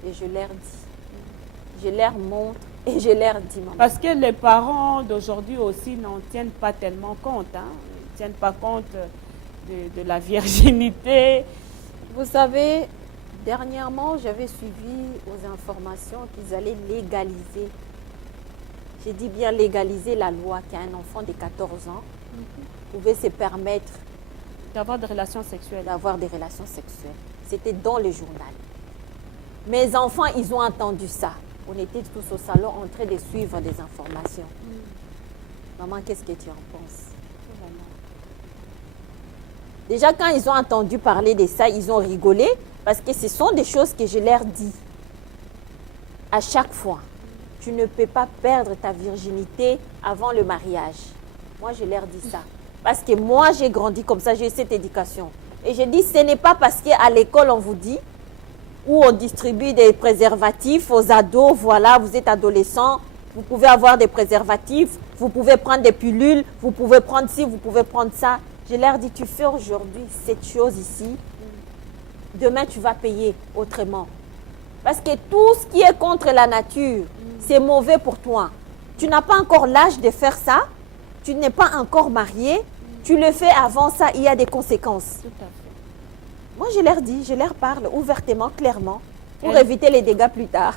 et je leur dis. Je leur montre et je leur dis, maman. Parce que les parents d'aujourd'hui aussi n'en tiennent pas tellement compte. Hein? Ils ne tiennent pas compte de la virginité. Vous savez, dernièrement, j'avais suivi aux informations qu'ils allaient légaliser. J'ai dit bien légaliser la loi, qu'un enfant de 14 ans pouvait se permettre d'avoir des relations sexuelles. C'était dans le journal. Mes enfants, ils ont entendu ça. On était tous au salon en train de suivre des informations. Maman, qu'est-ce que tu en penses? Déjà, quand ils ont entendu parler de ça, ils ont rigolé parce que ce sont des choses que je leur dis. À chaque fois, tu ne peux pas perdre ta virginité avant le mariage. Moi, je leur dis ça. Parce que moi, j'ai grandi comme ça, j'ai cette éducation. Et je dis, ce n'est pas parce qu'à l'école, on vous dit, où on distribue des préservatifs aux ados, voilà, vous êtes adolescent, vous pouvez avoir des préservatifs, vous pouvez prendre des pilules, vous pouvez prendre ci, vous pouvez prendre ça. Je leur dis, tu fais aujourd'hui cette chose ici, demain tu vas payer autrement. Parce que tout ce qui est contre la nature, c'est mauvais pour toi. Tu n'as pas encore l'âge de faire ça, tu n'es pas encore marié, tu le fais avant ça, il y a des conséquences. Tout à fait. Moi, je leur dis, je leur parle ouvertement, clairement, pour éviter les dégâts plus tard.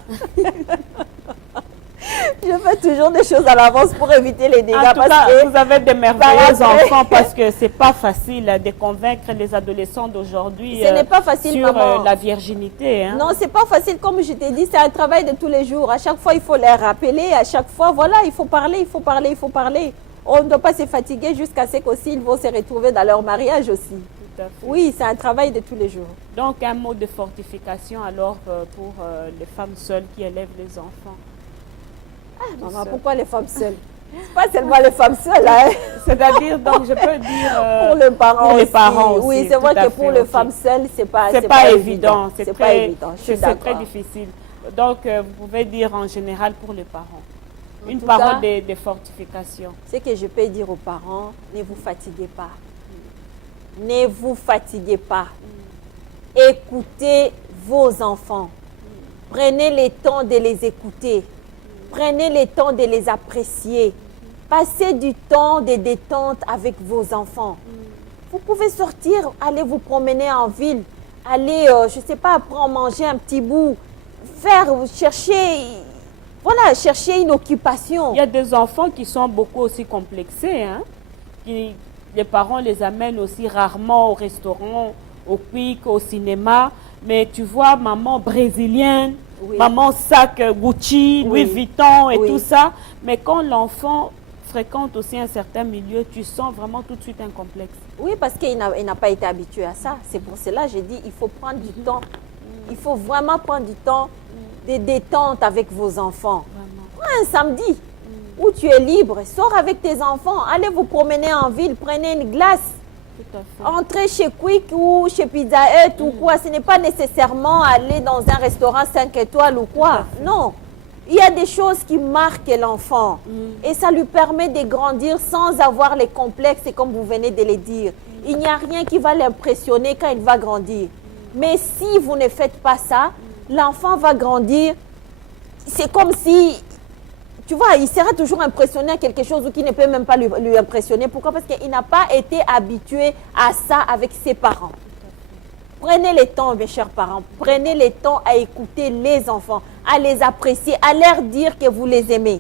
Je fais toujours des choses à l'avance pour éviter les dégâts. En tout cas, vous avez de merveilleux enfants parce que ce n'est pas facile de convaincre les adolescents d'aujourd'hui ce n'est pas facile, sur maman. La virginité. Hein? Non, ce n'est pas facile. Comme je t'ai dit, c'est un travail de tous les jours. À chaque fois, il faut les rappeler. À chaque fois, voilà, il faut parler, il faut parler, il faut parler. On ne doit pas se fatiguer jusqu'à ce qu'aussi ils vont se retrouver dans leur mariage aussi. Tout à fait. Oui, c'est un travail de tous les jours. Donc, un mot de fortification alors pour les femmes seules qui élèvent les enfants. Maman, pourquoi les femmes seules? C'est pas seulement les femmes seules. Hein? C'est-à-dire, donc, je peux dire... pour les parents, les parents aussi. Oui, c'est vrai que pour les femmes seules, c'est pas évident. C'est pas évident. C'est très difficile. Donc, vous pouvez dire en général pour les parents. Une tout parole cas, de fortification. Ce que je peux dire aux parents, ne vous fatiguez pas. Ne vous fatiguez pas. Écoutez vos enfants. Prenez le temps de les écouter. Prenez le temps de les apprécier. Passez du temps de détente avec vos enfants. Vous pouvez sortir, aller vous promener en ville, aller, je ne sais pas, prendre manger un petit bout, chercher une occupation. Il y a des enfants qui sont beaucoup aussi complexés, hein, qui, les parents les amènent aussi rarement au restaurant, au quick, au cinéma, mais tu vois, maman brésilienne, oui. Maman sac Gucci, Louis Vuitton et tout ça. Mais quand l'enfant fréquente aussi un certain milieu, tu sens vraiment tout de suite un complexe. Oui, parce qu'il n'a pas été habitué à ça. C'est pour cela que j'ai dit il faut prendre du temps. Il faut vraiment prendre du temps de détente avec vos enfants. Un samedi où tu es libre, sors avec tes enfants, allez vous promener en ville, prenez une glace. Entrez chez Quick ou chez Pizza Hut ou quoi. Ce n'est pas nécessairement aller dans un restaurant 5 étoiles ou quoi. Non. Il y a des choses qui marquent l'enfant. Et ça lui permet de grandir sans avoir les complexes, comme vous venez de le dire. Il n'y a rien qui va l'impressionner quand il va grandir. Mais si vous ne faites pas ça, l'enfant va grandir. C'est comme si, tu vois, il sera toujours impressionné à quelque chose qui ne peut même pas lui impressionner. Pourquoi? Parce qu'il n'a pas été habitué à ça avec ses parents. Prenez le temps, mes chers parents, prenez le temps à écouter les enfants, à les apprécier, à leur dire que vous les aimez.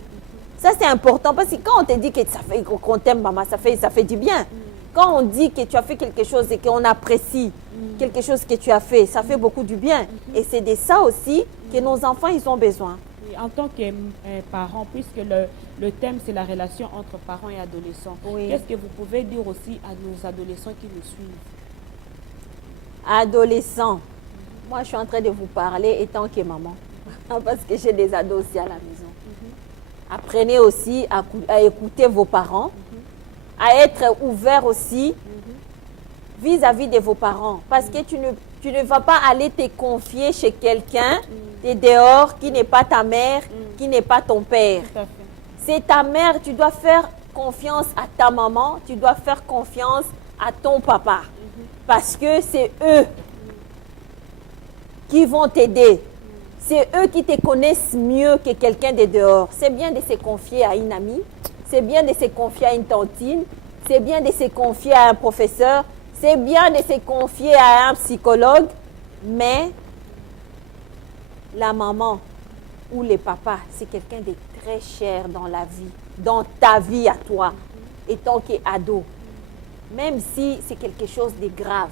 Ça, c'est important parce que quand on te dit que ça fait qu'on t'aime, maman, ça fait du bien. Quand on dit que tu as fait quelque chose et qu'on apprécie quelque chose que tu as fait, ça fait beaucoup du bien. Et c'est de ça aussi que nos enfants, ils ont besoin. Et en tant que parents, puisque le thème, c'est la relation entre parents et adolescents, Oui. qu'est-ce que vous pouvez dire aussi à nos adolescents qui nous suivent? Adolescents, moi, je suis en train de vous parler étant que maman, parce que j'ai des ados aussi à la maison. Apprenez aussi à écouter vos parents, à être ouvert aussi vis-à-vis de vos parents. Parce que tu ne vas pas aller te confier chez quelqu'un de dehors qui n'est pas ta mère, qui n'est pas ton père. Tout à fait. C'est ta mère, tu dois faire confiance à ta maman, tu dois faire confiance à ton papa. Parce que c'est eux qui vont t'aider. C'est eux qui te connaissent mieux que quelqu'un de dehors. C'est bien de se confier à une amie, c'est bien de se confier à une tantine, c'est bien de se confier à un professeur, c'est bien de se confier à un psychologue, mais la maman ou le papa, c'est quelqu'un de très cher dans la vie, dans ta vie à toi, étant qu'ado. Même si c'est quelque chose de grave,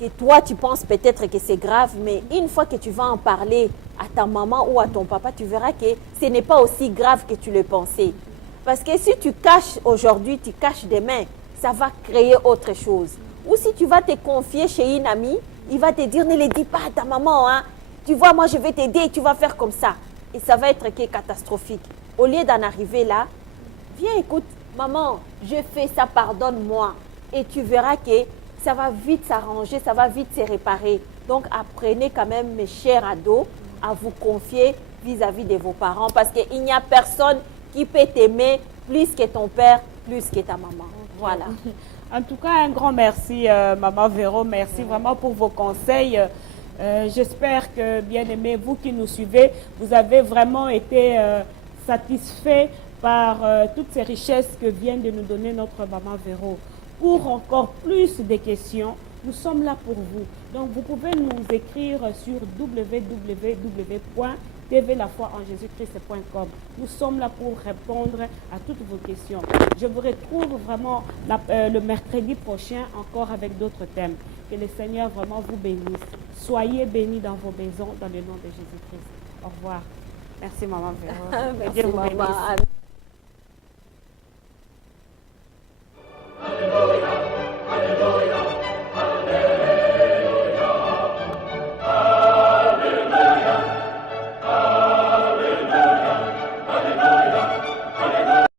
que toi tu penses peut-être que c'est grave, mais une fois que tu vas en parler à ta maman ou à ton papa, tu verras que ce n'est pas aussi grave que tu le pensais. Parce que si tu caches aujourd'hui, tu caches demain, ça va créer autre chose. Ou si tu vas te confier chez une amie, il va te dire, ne le dis pas à ta maman, hein. Tu vois, moi je vais t'aider, tu vas faire comme ça. Et ça va être catastrophique. Au lieu d'en arriver là, viens, écoute, maman, je fais ça, pardonne-moi. Et tu verras que ça va vite s'arranger, ça va vite se réparer. Donc, apprenez quand même, mes chers ados, à vous confier vis-à-vis de vos parents. Parce qu'il n'y a personne qui peut t'aimer plus que ton père, plus que ta maman. Voilà. En tout cas, un grand merci, Maman Véro. Merci vraiment pour vos conseils. J'espère que, bien aimés, vous qui nous suivez, vous avez vraiment été satisfaits par toutes ces richesses que vient de nous donner notre Maman Véro. Pour encore plus de questions, nous sommes là pour vous. Donc, vous pouvez nous écrire sur www.tvlafoienjésuschrist.com. Nous sommes là pour répondre à toutes vos questions. Je vous retrouve vraiment le mercredi prochain encore avec d'autres thèmes. Que le Seigneur vraiment vous bénisse. Soyez bénis dans vos maisons dans le nom de Jésus-Christ. Au revoir. Merci, Maman Véro. Que Dieu vous bénisse.